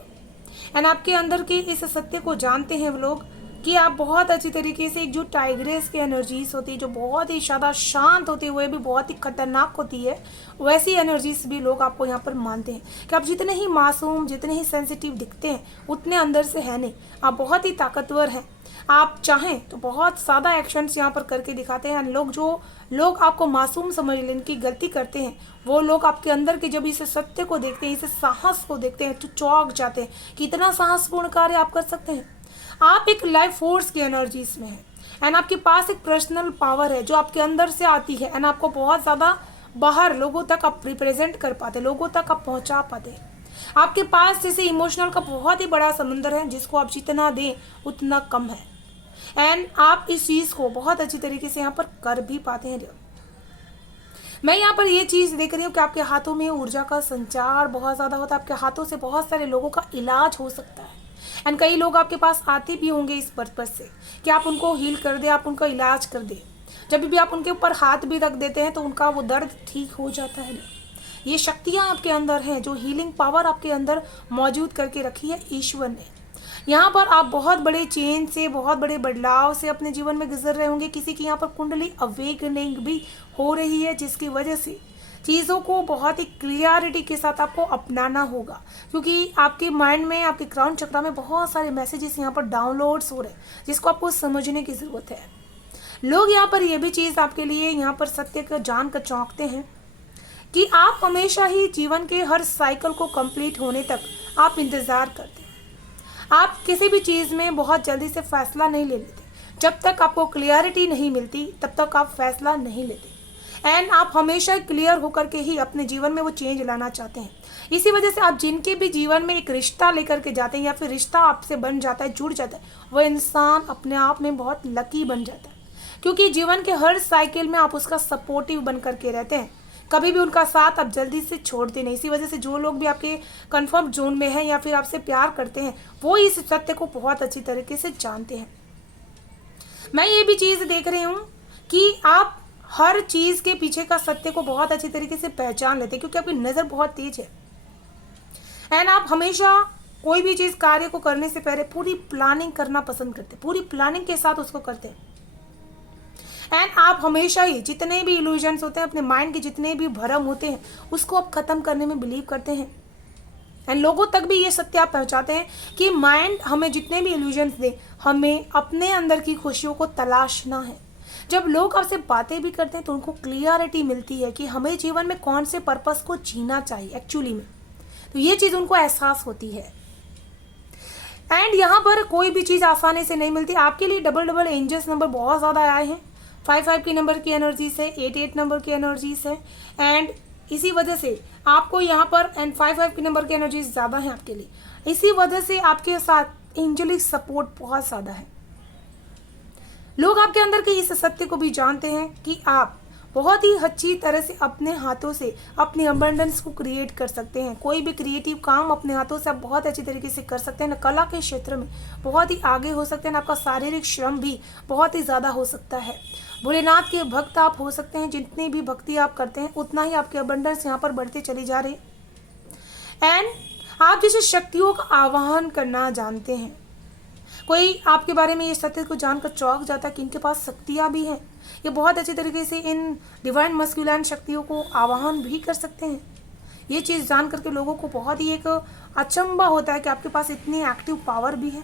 एंड आपके अंदर के इस सत्य को जानते हैं वो लोग कि आप बहुत अच्छी तरीके से, एक जो टाइग्रेस की एनर्जीज होती है जो बहुत ही ज़्यादा शांत होती है, वह भी बहुत ही खतरनाक होती है, वैसी एनर्जीज भी लोग आपको यहाँ पर मानते हैं कि आप जितने ही मासूम, जितने ही सेंसिटिव दिखते हैं उतने अंदर से है नहीं, आप बहुत ही ताकतवर हैं। आप चाहें तो बहुत ज़्यादा एक्शंस यहाँ पर करके दिखाते हैं। लोग आपको मासूम समझ लेने की गलती करते हैं, वो लोग आपके अंदर के जब इस सत्य को देखते हैं, इस साहस को देखते हैं तो चौंक जाते हैं कि इतना साहसपूर्ण कार्य आप कर सकते हैं। आप एक लाइफ फोर्स की एनर्जीज में हैं एंड आपके पास एक पर्सनल पावर है जो आपके अंदर से आती है एंड आपको बहुत ज़्यादा बाहर लोगों तक आप रिप्रेजेंट कर पाते, लोगों तक आप पहुंचा पाते। आपके पास जैसे इमोशनल का बहुत ही बड़ा समुंदर है जिसको आप जितना दें उतना कम है एंड आप इस चीज़ को बहुत अच्छी तरीके से यहाँ पर कर भी पाते हैं। मैं यहाँ पर ये चीज़ देख रही हूँ कि आपके हाथों में ऊर्जा का संचार बहुत ज़्यादा होता है, आपके हाथों से बहुत सारे लोगों का इलाज हो सकता है एंड कई लोग आपके पास आते भी होंगे इस पर्पज से कि आप उनको हील कर दें, आप उनका इलाज कर दें। जब भी आप उनके ऊपर हाथ भी रख देते हैं तो उनका वो दर्द ठीक हो जाता है। ये शक्तियाँ आपके अंदर हैं, जो हीलिंग पावर आपके अंदर मौजूद करके रखी है ईश्वर ने। यहाँ पर आप बहुत बड़े चेंज से, बहुत बड़े बदलाव से अपने जीवन में गुजर रहे होंगे। किसी की यहाँ पर कुंडली अवेकनिंग भी हो रही है जिसकी वजह से चीज़ों को बहुत ही क्लियरिटी के साथ आपको अपनाना होगा, क्योंकि आपके माइंड में, आपके क्राउन चक्रा में बहुत सारे मैसेजेस यहाँ पर डाउनलोड्स हो रहे हैं जिसको आपको समझने की ज़रूरत है। लोग यहाँ पर ये भी चीज़ आपके लिए यहाँ पर सत्य को जान कर चौंकते हैं कि आप हमेशा ही जीवन के हर साइकिल को कंप्लीट होने तक आप इंतज़ार करते हैं। आप किसी भी चीज़ में बहुत जल्दी से फैसला नहीं ले लेते। जब तक आपको क्लियरिटी नहीं मिलती तब तक आप फैसला नहीं लेते एंड आप हमेशा क्लियर होकर के ही अपने जीवन में वो चेंज लाना चाहते हैं। इसी वजह से आप जिनके भी जीवन में एक रिश्ता लेकर के जाते हैं या फिर रिश्ता आपसे बन जाता है, जुड़ जाता है, वो इंसान अपने आप में बहुत लकी बन जाता है, क्योंकि जीवन के हर साइकिल में आप उसका सपोर्टिव बन करके रहते हैं। कभी भी उनका साथ आप जल्दी से छोड़ते नहीं। इसी वजह से जो लोग भी आपके कंफर्ट जोन में हैं या फिर आपसे प्यार करते हैं वो इस सत्य को बहुत अच्छी तरीके से जानते हैं। मैं ये भी चीज़ देख रही हूँ कि आप हर चीज़ के पीछे का सत्य को बहुत अच्छी तरीके से पहचान लेते हैं, क्योंकि आपकी नज़र बहुत तेज है एंड आप हमेशा कोई भी चीज़, कार्य को करने से पहले पूरी प्लानिंग करना पसंद करते हैं, पूरी प्लानिंग के साथ उसको करते हैं एंड आप हमेशा ही जितने भी इल्यूजन्स होते हैं, अपने माइंड के जितने भी भ्रम होते हैं, उसको आप ख़त्म करने में बिलीव करते हैं एंड लोगों तक भी ये सत्य आप पहुँचाते हैं कि माइंड हमें जितने भी इल्यूजन्स दे, हमें अपने अंदर की खुशियों को तलाशना है। जब लोग आपसे बातें भी करते हैं तो उनको क्लियरिटी मिलती है कि हमें जीवन में कौन से पर्पस को जीना चाहिए एक्चुअली में, तो ये चीज़ उनको एहसास होती है एंड यहाँ पर कोई भी चीज़ आसानी से नहीं मिलती। आपके लिए डबल डबल एंजल्स नंबर बहुत ज़्यादा आए हैं। 5 की नंबर की एनर्जीज है, 8 नंबर की एनर्जीज है एंड इसी वजह से आपको यहाँ पर एंड 5 की नंबर की एनर्जीज ज़्यादा है आपके लिए। इसी वजह से आपके साथ एंजेलिक सपोर्ट बहुत ज़्यादा है। लोग आपके अंदर के इस सत्य को भी जानते हैं कि आप बहुत ही अच्छी तरह से अपने हाथों से अपनी अबंडेंस को क्रिएट कर सकते हैं। कोई भी क्रिएटिव काम अपने हाथों से आप बहुत अच्छी तरीके से कर सकते हैं ना, कला के क्षेत्र में बहुत ही आगे हो सकते हैं। आपका शारीरिक श्रम भी बहुत ही ज़्यादा हो सकता है। भोलेनाथ के भक्त आप हो सकते हैं। जितनी भी भक्ति आप करते हैं उतना ही आपके अबंडेंस यहाँ पर बढ़ते चली जा रही एंड आप जैसे शक्तियों का आवाहन करना जानते हैं। कोई आपके बारे में ये सत्य को जानकर चौंक जाता है कि इनके पास शक्तियाँ भी हैं, ये बहुत अच्छी तरीके से इन डिवाइन मस्कुलाइन शक्तियों को आवाहन भी कर सकते हैं। ये चीज़ जान करके लोगों को बहुत ही एक अचंभा होता है कि आपके पास इतनी एक्टिव पावर भी है,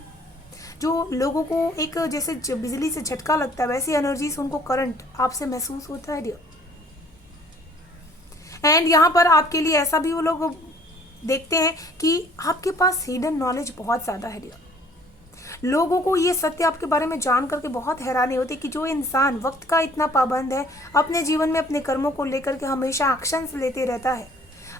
जो लोगों को एक जैसे बिजली से झटका लगता है वैसी एनर्जी से उनको करंट आपसे महसूस होता है डियर। एंड यहाँ पर आपके लिए ऐसा भी वो लोग देखते हैं कि आपके पास हिडन नॉलेज बहुत ज़्यादा है डियर। लोगों को ये सत्य आपके बारे में जान करके बहुत हैरानी होती है कि जो इंसान वक्त का इतना पाबंद है, अपने जीवन में अपने कर्मों को लेकर के हमेशा एक्शंस लेते रहता है,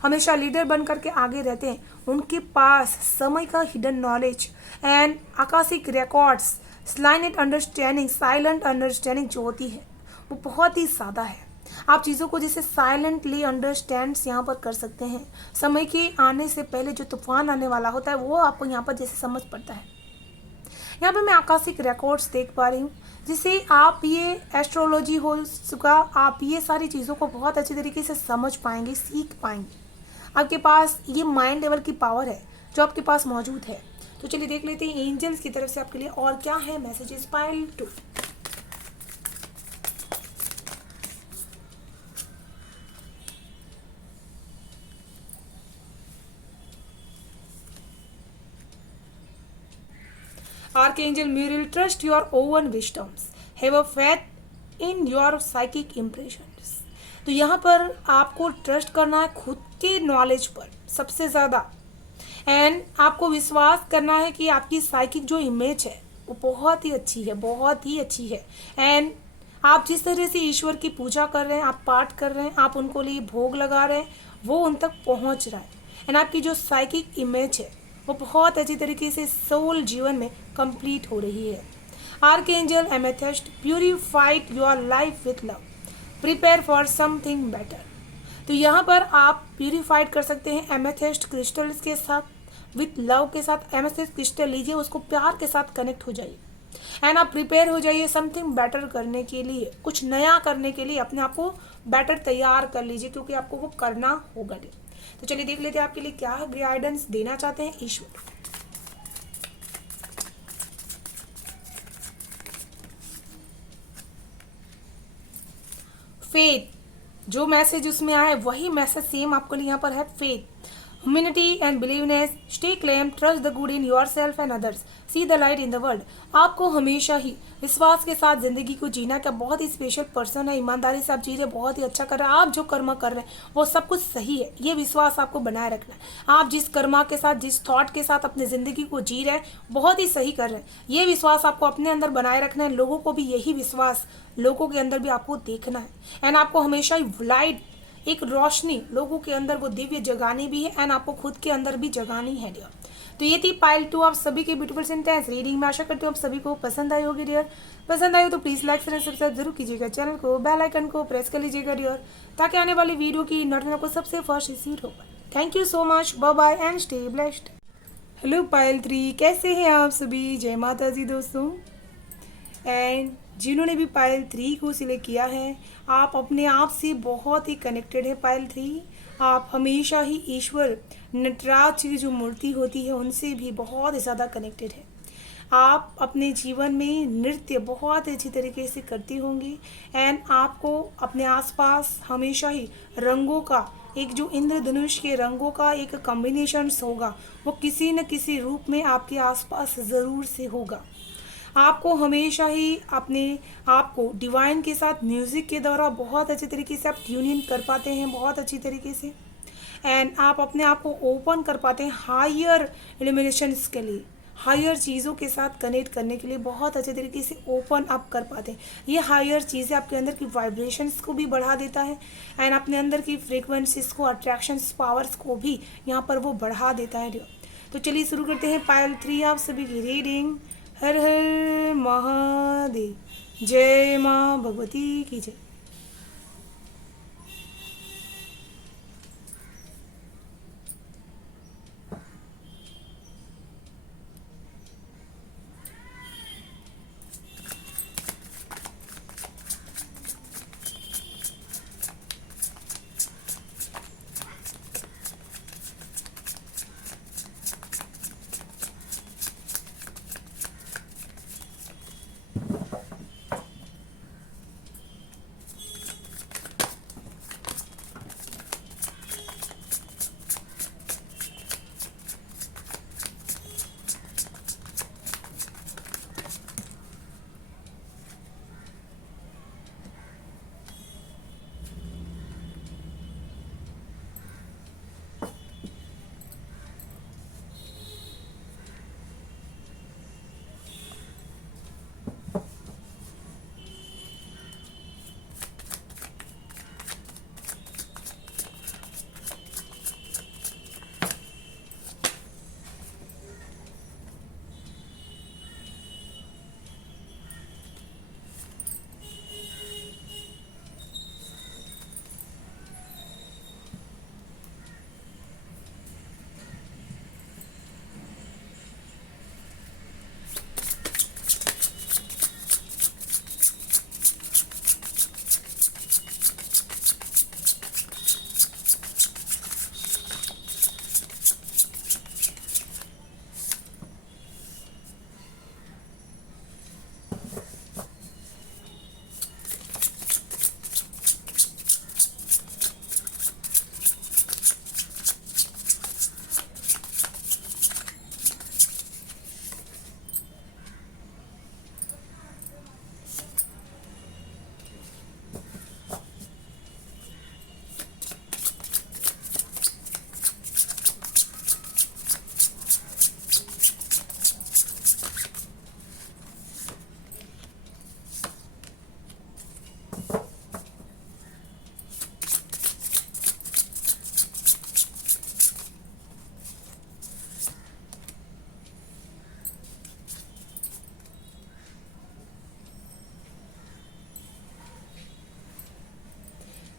हमेशा लीडर बन करके आगे रहते हैं, उनके पास समय का hidden knowledge and Akashic records, silent understanding जो होती है वो बहुत ही ज़्यादा है। आप चीज़ों को जैसे साइलेंटली अंडरस्टैंड्स यहाँ पर कर सकते हैं। समय के आने से पहले जो तूफान आने वाला होता है वो आपको यहाँ पर जैसे समझ पड़ता है। यहाँ पे मैं आकाशिक रिकॉर्ड्स देख पा रही हूँ, जिससे आप ये एस्ट्रोलॉजी हो चुका, आप ये सारी चीज़ों को बहुत अच्छी तरीके से समझ पाएंगे, सीख पाएंगे। आपके पास ये माइंड लेवल की पावर है जो आपके पास मौजूद है। तो चलिए देख लेते हैं एंजल्स की तरफ से आपके लिए और क्या है messages. Pile 2। Archangel Muriel, trust your own wisdoms. Have a faith in your psychic impressions. तो यहाँ पर आपको ट्रस्ट करना है खुद के नॉलेज पर सबसे ज़्यादा, एंड आपको विश्वास करना है कि आपकी साइकिक जो इमेज है वो बहुत ही अच्छी है, बहुत ही अच्छी है। एंड आप जिस तरह से ईश्वर की पूजा कर रहे हैं, आप पाठ कर रहे हैं, आप उनको लिए भोग लगा रहे हैं, वो उन तक पहुँच रहा है। एंड आपकी जो साइकिक इमेज है वो बहुत अच्छी तरीके से सोल जीवन में कंप्लीट हो रही है। Archangel amethyst, purified your life with love, prepare for something better. तो यहाँ पर आप प्यूरिफाइड कर सकते हैं एमेथिस्ट क्रिस्टल्स के साथ, विथ लव के साथ। एमेथिस्ट क्रिस्टल लीजिए, उसको प्यार के साथ कनेक्ट हो जाइए, एंड आप प्रिपेयर हो जाइए समथिंग बेटर करने के लिए, कुछ नया करने के लिए अपने आप को बेटर तैयार कर लीजिए, क्योंकि आपको वो करना होगा। तो चलिए देख लेते हैं आपके लिए क्या गाइडेंस देना चाहते हैं ईश्वर। फेथ, जो मैसेज उसमें आया है वही मैसेज सेम आपके लिए यहाँ पर है। Faith, humanity and believeness, stay calm, trust the good in yourself and others, see the light in the world. आपको हमेशा ही विश्वास के साथ जिंदगी को जीना का बहुत ही स्पेशल पर्सन है। ईमानदारी से आप चीज़ें बहुत ही अच्छा कर रहे हैं, आप जो कर्म कर रहे हैं वो सब कुछ सही है, ये विश्वास आपको बनाए रखना है। आप जिस कर्मा के साथ, जिस थॉट के साथ अपनी ज़िंदगी को जी रहे हैं बहुत ही सही कर रहे हैं, ये विश्वास आपको अपने अंदर बनाए रखना है। लोगों को भी यही विश्वास लोगों के अंदर भी आपको देखना है, एंड आपको हमेशा ही लाइट, एक रोशनी लोगों के अंदर वो दिव्य जगानी भी है, एंड आपको खुद के अंदर भी जगानी है डियर। तो ये थी पाइल 2 आप सभी के ब्यूटीफुल सेंटेंस रीडिंग। मैं आशा करती हूँ आप सभी को पसंद आई होगी डियर। पसंद आई हो तो प्लीज़ लाइक शेयर सब्सक्राइब जरूर कीजिएगा चैनल को, बेल आइकन को प्रेस कर लीजिएगा डियर, ताकि आने वाली वीडियो की नोटिफिकेशन आपको सबसे फर्स्ट रिसीव हो पाए। Thank you so much, bye bye and stay blessed. Hello pile 3, कैसे हैं आप सभी? जय माता दी दोस्तों। एंड जिन्होंने भी पायल 3 को सिलेक्ट किया है, आप अपने आप से बहुत ही कनेक्टेड है। पायल 3, आप हमेशा ही ईश्वर नटराज की जो मूर्ति होती है उनसे भी बहुत ज़्यादा कनेक्टेड है। आप अपने जीवन में नृत्य बहुत अच्छी तरीके से करती होंगी, एंड आपको अपने आसपास हमेशा ही रंगों का, एक जो इंद्रधनुष के रंगों का एक कॉम्बिनेशंस होगा, वो किसी न किसी रूप में आपके आसपास ज़रूर से होगा। आपको हमेशा ही अपने आप को डिवाइन के साथ म्यूज़िक के द्वारा बहुत अच्छे तरीके से आप ट्यूनिंग कर पाते हैं, बहुत अच्छी तरीके से, एंड आप अपने आप को ओपन कर पाते हैं हायर इल्यूमिनेशंस के लिए, हायर चीज़ों के साथ कनेक्ट करने के लिए बहुत अच्छे तरीके से ओपन अप कर पाते हैं। ये हायर चीज़ें आपके अंदर की वाइब्रेशंस को भी बढ़ा देता है, एंड अपने अंदर की फ्रीक्वेंसीज को, अट्रैक्शंस पावर्स को भी यहाँ पर वो बढ़ा देता है। तो चलिए शुरू करते हैं पायल 3 आप सभी की रीडिंग। हर हर महादेव, जय माँ भगवती की जय।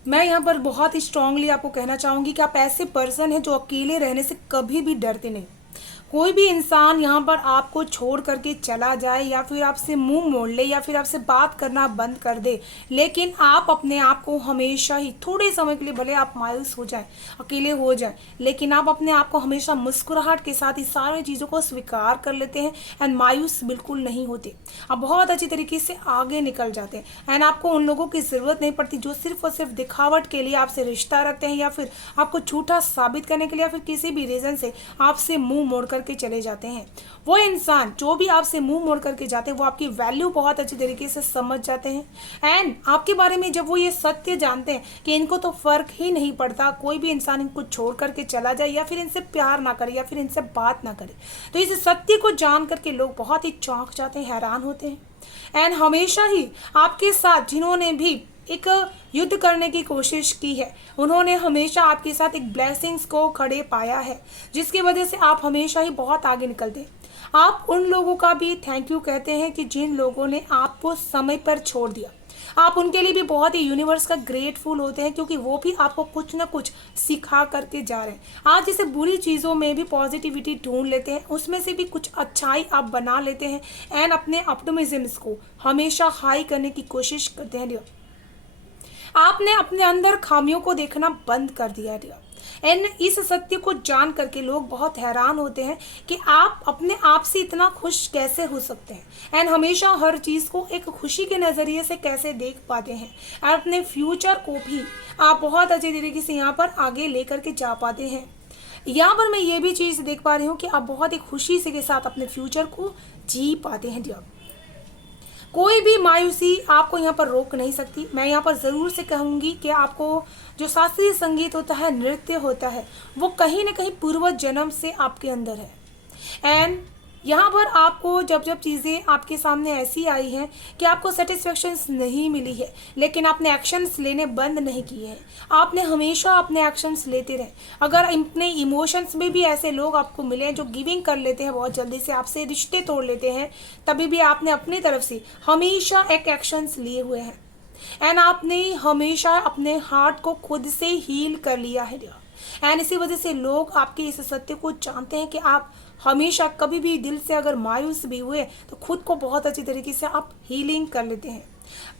मैं यहाँ पर बहुत ही स्ट्रांगली आपको कहना चाहूँगी कि आप ऐसे पर्सन हैं जो अकेले रहने से कभी भी डरते नहीं। कोई भी इंसान यहाँ पर आपको छोड़ करके चला जाए या फिर आपसे मुंह मोड़ ले या फिर आपसे बात करना बंद कर दे, लेकिन आप अपने आप को हमेशा ही थोड़े समय के लिए भले आप मायूस हो जाए, अकेले हो जाए, लेकिन आप अपने आप को हमेशा मुस्कुराहट के साथ ही सारी चीज़ों को स्वीकार कर लेते हैं एंड मायूस बिल्कुल नहीं होते। आप बहुत अच्छी तरीके से आगे निकल जाते हैं एंड आपको उन लोगों की ज़रूरत नहीं पड़ती जो सिर्फ और सिर्फ दिखावट के लिए आपसे रिश्ता रखते हैं या फिर आपको झूठा साबित करने के लिए या फिर किसी भी रीज़न से आपसे मुंह मोड़ करके चले जाते हैं। वो इंसान जो भी आपसे मुंह मोड़ करके जाते हैं वो आपकी वैल्यू बहुत अच्छी तरीके से समझ जाते हैं एंड आपके बारे में जब वो ये सत्य जानते हैं कि इनको तो फर्क ही नहीं पड़ता, कोई भी इंसान इनको छोड़ करके चला जाए या फिर इनसे प्यार ना करे या फिर इनसे बात ना करे, तो इस सत्य को जान करके लोग बहुत ही चौंक जाते हैं, हैरान होते हैं एंड हमेशा ही आपके साथ जिन्होंने भी एक युद्ध करने की कोशिश की है उन्होंने हमेशा आपके साथ एक ब्लेसिंग्स को खड़े पाया है, जिसकी वजह से आप हमेशा ही बहुत आगे निकलते हैं। आप उन लोगों का भी थैंक यू कहते हैं कि जिन लोगों ने आपको समय पर छोड़ दिया। आप उनके लिए भी बहुत ही यूनिवर्स का ग्रेटफुल होते हैं क्योंकि वो भी आपको कुछ ना कुछ सिखा करके जा रहे हैं। आप जैसे बुरी चीज़ों में भी पॉजिटिविटी ढूंढ लेते हैं, उसमें से भी कुछ अच्छाई आप बना लेते हैं एंड अपने ऑप्टिमिज्म्स को हमेशा हाई करने की कोशिश करते हैं। आपने अपने अंदर खामियों को देखना बंद कर दिया है एंड इस सत्य को जान करके लोग बहुत हैरान होते हैं कि आप अपने आप से इतना खुश कैसे हो सकते हैं एंड हमेशा हर चीज़ को एक खुशी के नज़रिए से कैसे देख पाते हैं और अपने फ्यूचर को भी आप बहुत अच्छे तरीके से यहाँ पर आगे लेकर के जा पाते हैं। यहाँ पर मैं ये भी चीज़ देख पा रही हूँ कि आप बहुत ही खुशी से के साथ अपने फ्यूचर को जी पाते हैं। जब कोई भी मायूसी आपको यहाँ पर रोक नहीं सकती। मैं यहाँ पर ज़रूर से कहूँगी कि आपको जो शास्त्रीय संगीत होता है, नृत्य होता है, वो कहीं ना कहीं पूर्व जन्म से आपके अंदर है एंड यहाँ पर आपको जब जब चीज़ें आपके सामने ऐसी आई हैं कि आपको सेटिस्फेक्शंस नहीं मिली है, लेकिन आपने एक्शंस लेने बंद नहीं किए हैं, आपने हमेशा अपने एक्शंस लेते रहे। अगर अपने इमोशंस में भी ऐसे लोग आपको मिले हैं जो गिविंग कर लेते हैं, बहुत जल्दी से आपसे रिश्ते तोड़ लेते हैं, तभी भी आपने अपनी तरफ से हमेशा एक एक्शंस लिए हुए हैं एंड आपने हमेशा अपने हार्ट को खुद से हील कर लिया है एंड इसी वजह से लोग आपके इस सत्य को जानते हैं कि आप हमेशा कभी भी दिल से अगर मायूस भी हुए तो खुद को बहुत अच्छी तरीके से आप हीलिंग कर लेते हैं।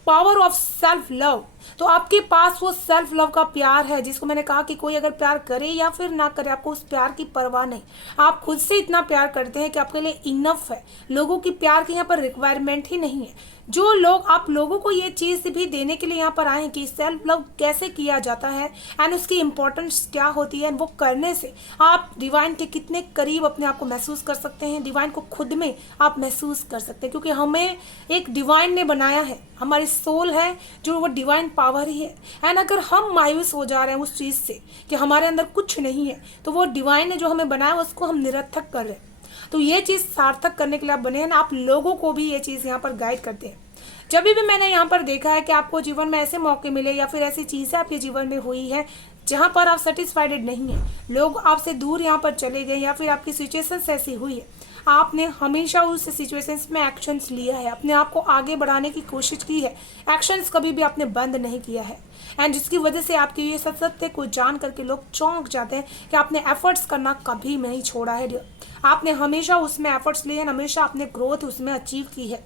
पावर ऑफ सेल्फ लव, तो आपके पास वो सेल्फ लव का प्यार है जिसको मैंने कहा कि कोई अगर प्यार करे या फिर ना करे आपको उस प्यार की परवाह नहीं। आप खुद से इतना प्यार करते हैं कि आपके लिए इनफ है, लोगों की प्यार की यहाँ पर रिक्वायरमेंट ही नहीं है। जो लोग आप लोगों को ये चीज़ भी देने के लिए यहाँ पर आए कि सेल्फ लव कैसे किया जाता है एंड उसकी इम्पोर्टेंस क्या होती है, वो करने से आप डिवाइन के कितने करीब अपने आप को महसूस कर सकते हैं, डिवाइन को खुद में आप महसूस कर सकते हैं क्योंकि हमें एक डिवाइन ने बनाया है, हमारी सोल है जो वो डिवाइन पावर ही है एंड अगर हम मायूस हो जा रहे हैं उस चीज़ से कि हमारे अंदर कुछ नहीं है तो वो डिवाइन ने जो हमें बनाया उसको हम निरर्थक कर रहे हैं। तो ये चीज़ सार्थक करने के लिए आप बने हैं ना, आप लोगों को भी ये चीज़ यहाँ पर गाइड करते हैं। जब भी मैंने यहाँ पर देखा है कि आपको जीवन में ऐसे मौके मिले या फिर ऐसी चीज़ें आपके जीवन में हुई है जहाँ पर आप सेटिस्फाइड नहीं है, लोग आपसे दूर यहाँ पर चले गए या फिर आपकी सिचुएशंस ऐसी हुई है, आपने हमेशा उस सिचुएशंस में एक्शंस लिया है, अपने आप को आगे बढ़ाने की कोशिश की है, एक्शंस कभी भी आपने बंद नहीं किया है एंड जिसकी वजह से आपके ये सत्य को जान करके लोग चौंक जाते हैं कि आपने एफर्ट्स करना कभी नहीं छोड़ा है, आपने हमेशा उसमें एफर्ट्स लिए हैं, हमेशा आपने ग्रोथ उसमें अचीव की है।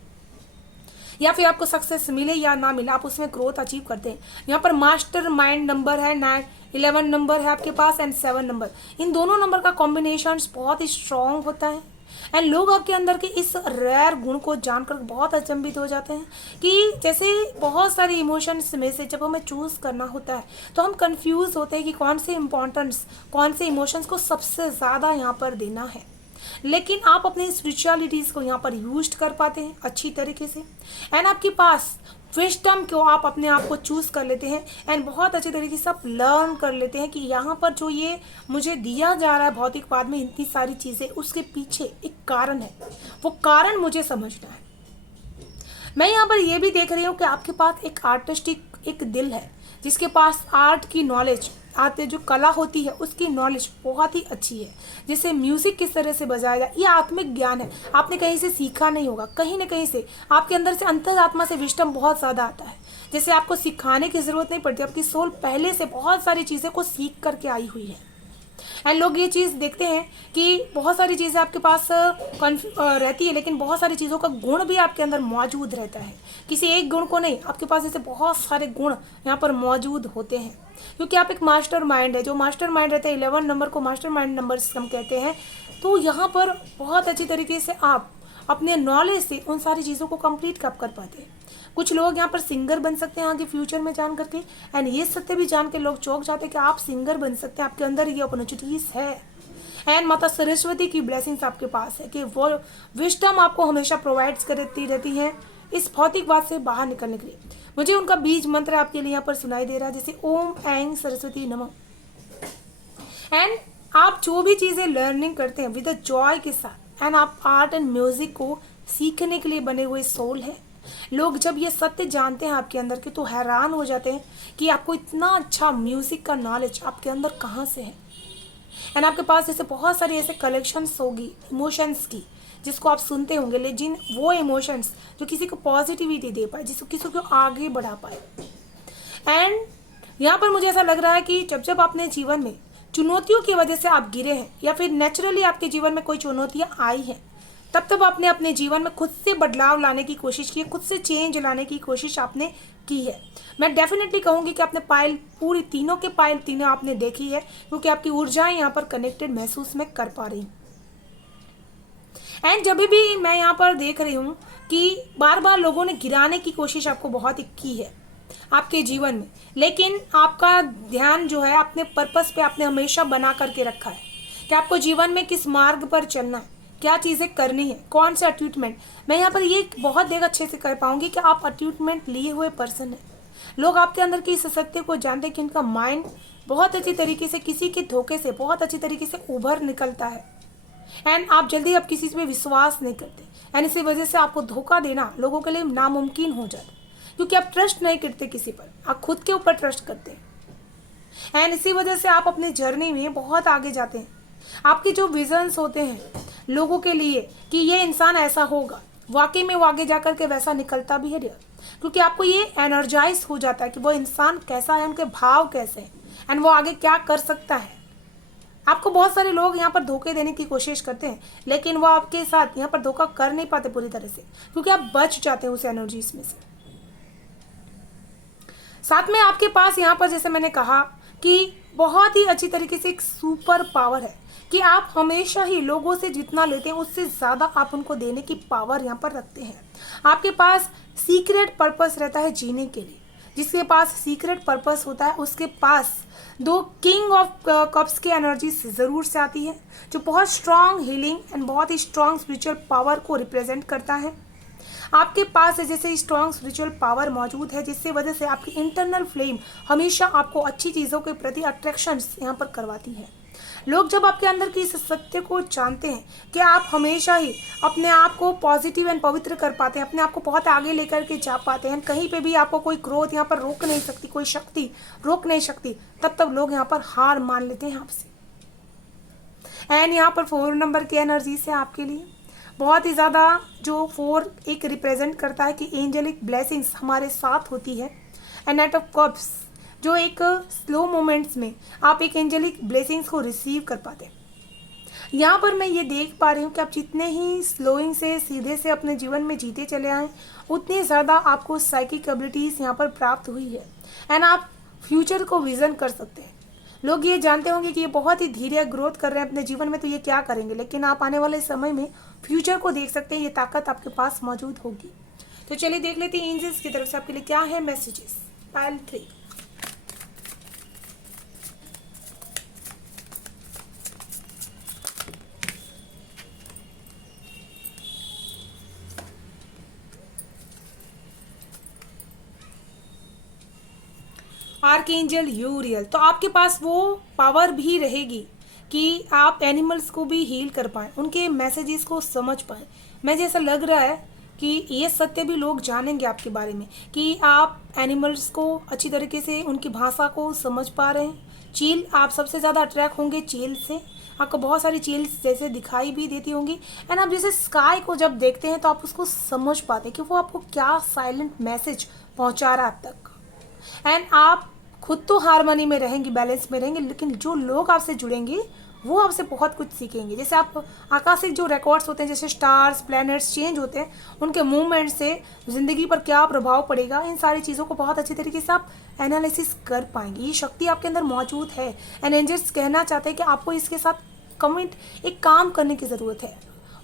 या फिर आपको सक्सेस मिले या ना मिले आप उसमें ग्रोथ अचीव करते हैं। यहाँ पर मास्टर माइंड नंबर है 9, 11 नंबर है आपके पास एंड 7 नंबर, इन दोनों नंबर का कॉम्बिनेशन बहुत ही स्ट्रॉन्ग होता है एंड लोग आपके अंदर के इस रेयर गुण को जानकर बहुत अचंभित हो जाते हैं कि जैसे बहुत सारे इमोशंस में से जब हमें चूज़ करना होता है तो हम कंफ्यूज होते हैं कि कौन से इम्पोर्टेंस, कौन से इमोशंस को सबसे ज़्यादा यहाँ पर देना है, लेकिन आप अपने स्पिरिचुअलिटीज़ को यहाँ पर यूज कर पाते हैं अच्छी तरीके से एंड आपके पास विजडम को आप अपने आप को चूज़ कर लेते हैं एंड बहुत अच्छे तरीके से आप लर्न कर लेते हैं कि यहाँ पर जो ये मुझे दिया जा रहा है भौतिकवाद में इतनी सारी चीज़ें, उसके पीछे एक कारण है, वो कारण मुझे समझना है। मैं यहाँ पर ये भी देख रही हूँ कि आपके पास एक आर्टिस्टिक एक दिल है, जिसके पास आर्ट की नॉलेज, आते जो कला होती है उसकी नॉलेज बहुत ही अच्छी है। जैसे म्यूज़िक किस तरह से बजाया जाए, ये आत्मिक ज्ञान है, आपने कहीं से सीखा नहीं होगा, कहीं ना कहीं से आपके अंदर से अंतरात्मा से विजडम बहुत ज़्यादा आता है। जैसे आपको सिखाने की ज़रूरत नहीं पड़ती, आपकी सोल पहले से बहुत सारी चीज़ें को सीख करके आई हुई है। एंड लोग ये चीज़ देखते हैं कि बहुत सारी चीज़ें आपके पास रहती है, लेकिन बहुत सारी चीज़ों का गुण भी आपके अंदर मौजूद रहता है। किसी एक गुण को नहीं, आपके पास ऐसे बहुत सारे गुण यहाँ पर मौजूद होते हैं, क्योंकि आप एक मास्टर माइंड है। जो मास्टर माइंड रहते हैं 11 नंबर को मास्टर माइंड नंबर हम कहते हैं। तो यहाँ पर बहुत अच्छी तरीके से आप अपने नॉलेज से उन सारी चीज़ों को कंप्लीट कब कर पाते हैं। कुछ लोग यहाँ पर सिंगर बन सकते हैं आगे फ्यूचर में जान करके, एंड ये सत्य भी जान के लोग चौंक जाते हैं कि आप सिंगर बन सकते हैं, आपके अंदर ये अपॉर्चुनिटीज है। एंड माता सरस्वती की ब्लेसिंग्स आपके पास है कि वो विजडम आपको हमेशा प्रोवाइड्स करती रहती हैं इस भौतिकवाद से बाहर निकलने के लिए। मुझे उनका बीज मंत्र आपके लिए यहाँ पर सुनाई दे रहा है, जैसे ओम ऐं सरस्वती नमः। एंड आप जो भी चीज़ें लर्निंग करते हैं विद जॉय के साथ, एंड आप आर्ट एंड म्यूजिक को सीखने के लिए बने हुए सोल हैं। लोग जब ये सत्य जानते हैं आपके अंदर के, तो हैरान हो जाते हैं कि आपको इतना अच्छा म्यूजिक का नॉलेज आपके अंदर कहाँ से है। एंड आपके पास जैसे बहुत सारी ऐसे कलेक्शंस होगी इमोशंस की, जिसको आप सुनते होंगे, लेकिन वो इमोशंस जो किसी को पॉजिटिविटी दे पाए, जिसको किसी को आगे बढ़ा पाए। एंड यहाँ पर मुझे ऐसा लग रहा है कि जब जब अपने जीवन में चुनौतियों की वजह से आप गिरे हैं, या फिर नेचुरली आपके जीवन में कोई चुनौतियाँ आई हैं, तब तब आपने अपने जीवन में खुद से बदलाव लाने की कोशिश की है, खुद से चेंज लाने की कोशिश आपने की है। मैं डेफिनेटली कहूँगी कि आपने पायल पूरी तीनों के पायल तीनों आपने देखी है, क्योंकि आपकी ऊर्जाएं यहाँ पर कनेक्टेड महसूस मैं कर पा रही हूँ। एंड जब भी मैं यहाँ पर देख रही हूँ कि बार बार लोगों ने गिराने की कोशिश आपको बहुत ही की है आपके जीवन में, लेकिन आपका ध्यान जो है अपने पर्पस पे आपने हमेशा बना करके रखा है कि आपको जीवन में किस मार्ग पर चलना है, क्या चीज़ें करनी है, कौन सा अट्यूटमेंट। मैं यहाँ पर ये बहुत देर अच्छे से कर पाऊंगी कि आप अट्यूटमेंट लिए हुए पर्सन हैं। लोग आपके अंदर की इस सत्य को जानते हैं कि उनका माइंड बहुत अच्छी तरीके से किसी के धोखे से बहुत अच्छी तरीके से उभर निकलता है। एंड आप जल्दी अब किसी पे विश्वास नहीं करते, एंड इसी वजह से आपको धोखा देना लोगों के लिए नामुमकिन हो जाता है, क्योंकि आप ट्रस्ट नहीं करते किसी पर, आप खुद के ऊपर ट्रस्ट करते हैं। एंड इसी वजह से आप अपनी जर्नी में बहुत आगे जाते हैं। आपके जो विजन्स होते हैं लोगों के लिए कि ये इंसान ऐसा होगा, वाकई में वो आगे जाकर के वैसा निकलता भी है, क्योंकि आपको ये एनर्जाइज हो जाता है कि वो इंसान कैसा है, उनके भाव कैसे हैं, एंड वो आगे क्या कर सकता है। आपको बहुत सारे लोग यहाँ पर धोखे देने की कोशिश करते हैं, लेकिन वो आपके साथ यहाँ पर धोखा कर नहीं पाते पूरी तरह से, क्योंकि आप बच जाते हैं उस एनर्जीज में से। साथ में आपके पास यहाँ पर जैसे मैंने कहा कि बहुत ही अच्छी तरीके से एक सुपर पावर है कि आप हमेशा ही लोगों से जितना लेते हैं उससे ज़्यादा आप उनको देने की पावर यहाँ पर रखते हैं। आपके पास सीक्रेट पर्पस रहता है जीने के लिए। जिसके पास सीक्रेट पर्पस होता है उसके पास दो किंग ऑफ कप्स की एनर्जी ज़रूर से आती है, जो बहुत स्ट्रांग हीलिंग एंड बहुत ही स्ट्रांग स्पिरिचुअल पावर को रिप्रेजेंट करता है। आपके पास जैसे स्ट्रांग स्पिरिचुअल पावर मौजूद है, जिससे वजह से आपकी इंटरनल फ्लेम हमेशा आपको अच्छी चीज़ों के प्रति अट्रैक्शन यहाँ पर करवाती है। लोग जब आपके अंदर की इस सत्य को जानते हैं कि आप हमेशा ही अपने आप को पॉजिटिव एंड पवित्र कर पाते हैं, अपने आप को बहुत आगे लेकर के जा पाते हैं, कहीं पे भी आपको कोई ग्रोथ यहाँ पर रोक नहीं सकती, कोई शक्ति रोक नहीं सकती, तब लोग यहाँ पर हार मान लेते हैं आपसे। एंड यहाँ पर 4 नंबर की एनर्जी से आपके लिए बहुत ही ज़्यादा जो 4 एक रिप्रेजेंट करता है कि एंजेलिक ब्लेसिंग्स हमारे साथ होती है। एंड नाइट ऑफ कप्स जो एक स्लो मोमेंट्स में आप एक एंजेलिक ब्लेसिंग्स को रिसीव कर पाते हैं। यहाँ पर मैं ये देख पा रही हूँ कि आप जितने ही स्लोइंग से सीधे से अपने जीवन में जीते चले आए, उतनी ज़्यादा आपको साइकिक एबिलिटीज़ यहाँ पर प्राप्त हुई है। एंड आप फ्यूचर को विज़न कर सकते हैं। लोग ये जानते होंगे कि ये बहुत ही धीरे ग्रोथ कर रहे हैं अपने जीवन में, तो ये क्या करेंगे, लेकिन आप आने वाले समय में फ्यूचर को देख सकते हैं, ये ताकत आपके पास मौजूद होगी। तो चलिए देख लेते हैं एंजल्स की तरफ से आपके लिए क्या है मैसेजेस। पायल 3 आर्कएंजल यूरियल। तो आपके पास वो पावर भी रहेगी कि आप एनिमल्स को भी हील कर पाएँ, उनके मैसेजेस को समझ पाएँ। मैं जैसा लग रहा है कि ये सत्य भी लोग जानेंगे आपके बारे में कि आप एनिमल्स को अच्छी तरीके से उनकी भाषा को समझ पा रहे हैं। चील, आप सबसे ज़्यादा अट्रैक्ट होंगे चील से। आपको बहुत सारी चील्स जैसे दिखाई भी देती होंगी। एंड आप जैसे स्काई को जब देखते हैं तो आप उसको समझ पाते हैं कि वो आपको क्या साइलेंट मैसेज पहुंचा रहा है आप तक। एंड आप खुद तो हारमोनी में रहेंगी, बैलेंस में रहेंगे, लेकिन जो लोग आपसे जुड़ेंगे वो आपसे बहुत कुछ सीखेंगे। जैसे आप आकाशिक जो रिकॉर्ड्स होते हैं, जैसे स्टार्स, प्लैनेट्स चेंज होते हैं, उनके मूवमेंट से ज़िंदगी पर क्या प्रभाव पड़ेगा, इन सारी चीज़ों को बहुत अच्छी तरीके से आप एनालिसिस कर पाएंगे। ये शक्ति आपके अंदर मौजूद है। एंड एंजल्स कहना चाहते हैं कि आपको इसके साथ एक काम करने की ज़रूरत है।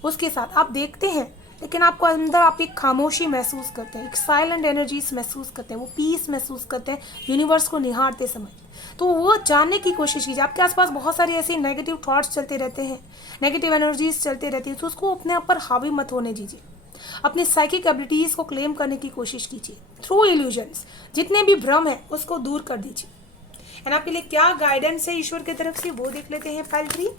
उसके साथ आप देखते हैं, लेकिन आपको अंदर आप एक खामोशी महसूस करते हैं, एक साइलेंट एनर्जीज महसूस करते हैं, वो पीस महसूस करते हैं यूनिवर्स को निहारते समय। तो वो जानने की कोशिश कीजिए। आपके आसपास बहुत सारे ऐसे नेगेटिव थॉट्स चलते रहते हैं, नेगेटिव एनर्जीज चलते रहती है, तो उसको अपने आप पर हावी मत होने दीजिए। अपने साइकिक एबिलिटीज़ को क्लेम करने की कोशिश कीजिए थ्रू इल्यूजन्स। जितने भी भ्रम है उसको दूर कर दीजिए। एंड आपके लिए क्या गाइडेंस है ईश्वर की तरफ से वो देख लेते हैं। फाइल 3,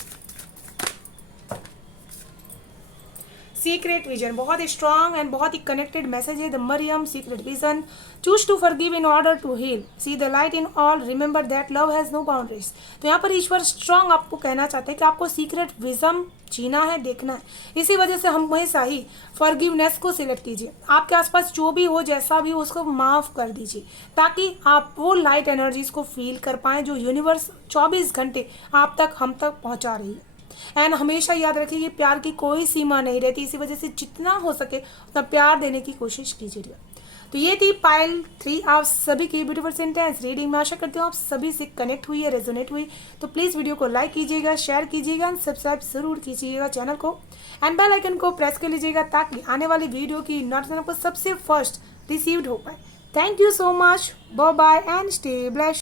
सीक्रेट विजन, बहुत ही स्ट्रांग एंड बहुत ही कनेक्टेड मैसेज है। The Mariam secret vision, choose to forgive in order to heal, see the light in all, remember that love has no boundaries. तो यहाँ पर ईश्वर स्ट्रांग आपको कहना चाहते हैं कि आपको सीक्रेट विजन जीना है, देखना है। इसी वजह से हम हमेशा ही फॉरगिवनेस को सिलेक्ट कीजिए। आपके आसपास जो भी हो, जैसा भी हो, उसको माफ़ कर दीजिए, ताकि आप वो लाइट एनर्जीज को फील कर पाएँ जो यूनिवर्स 24 घंटे आप तक, हम तक पहुँचा रही है। एंड हमेशा याद रखिए कि प्यार की कोई सीमा नहीं रहती। इसी वजह से जितना हो सके उतना प्यार देने की कोशिश कीजिए। तो ये थी पाइल 3 आप सभी की ब्यूटीफुल सेंटेंस रीडिंग। मैं आशा करती हूँ आप सभी से कनेक्ट हुई है, रेजोनेट हुई। तो प्लीज़ वीडियो को लाइक कीजिएगा, शेयर कीजिएगा एंड सब्सक्राइब जरूर कीजिएगा चैनल को। एंड बेल आइकन को प्रेस कर लीजिएगा ताकि आने वाली वीडियो की नोटिफिकेशन आपको सबसे फर्स्ट रिसीव्ड हो पाए। Thank you so much, bye bye and stay blessed.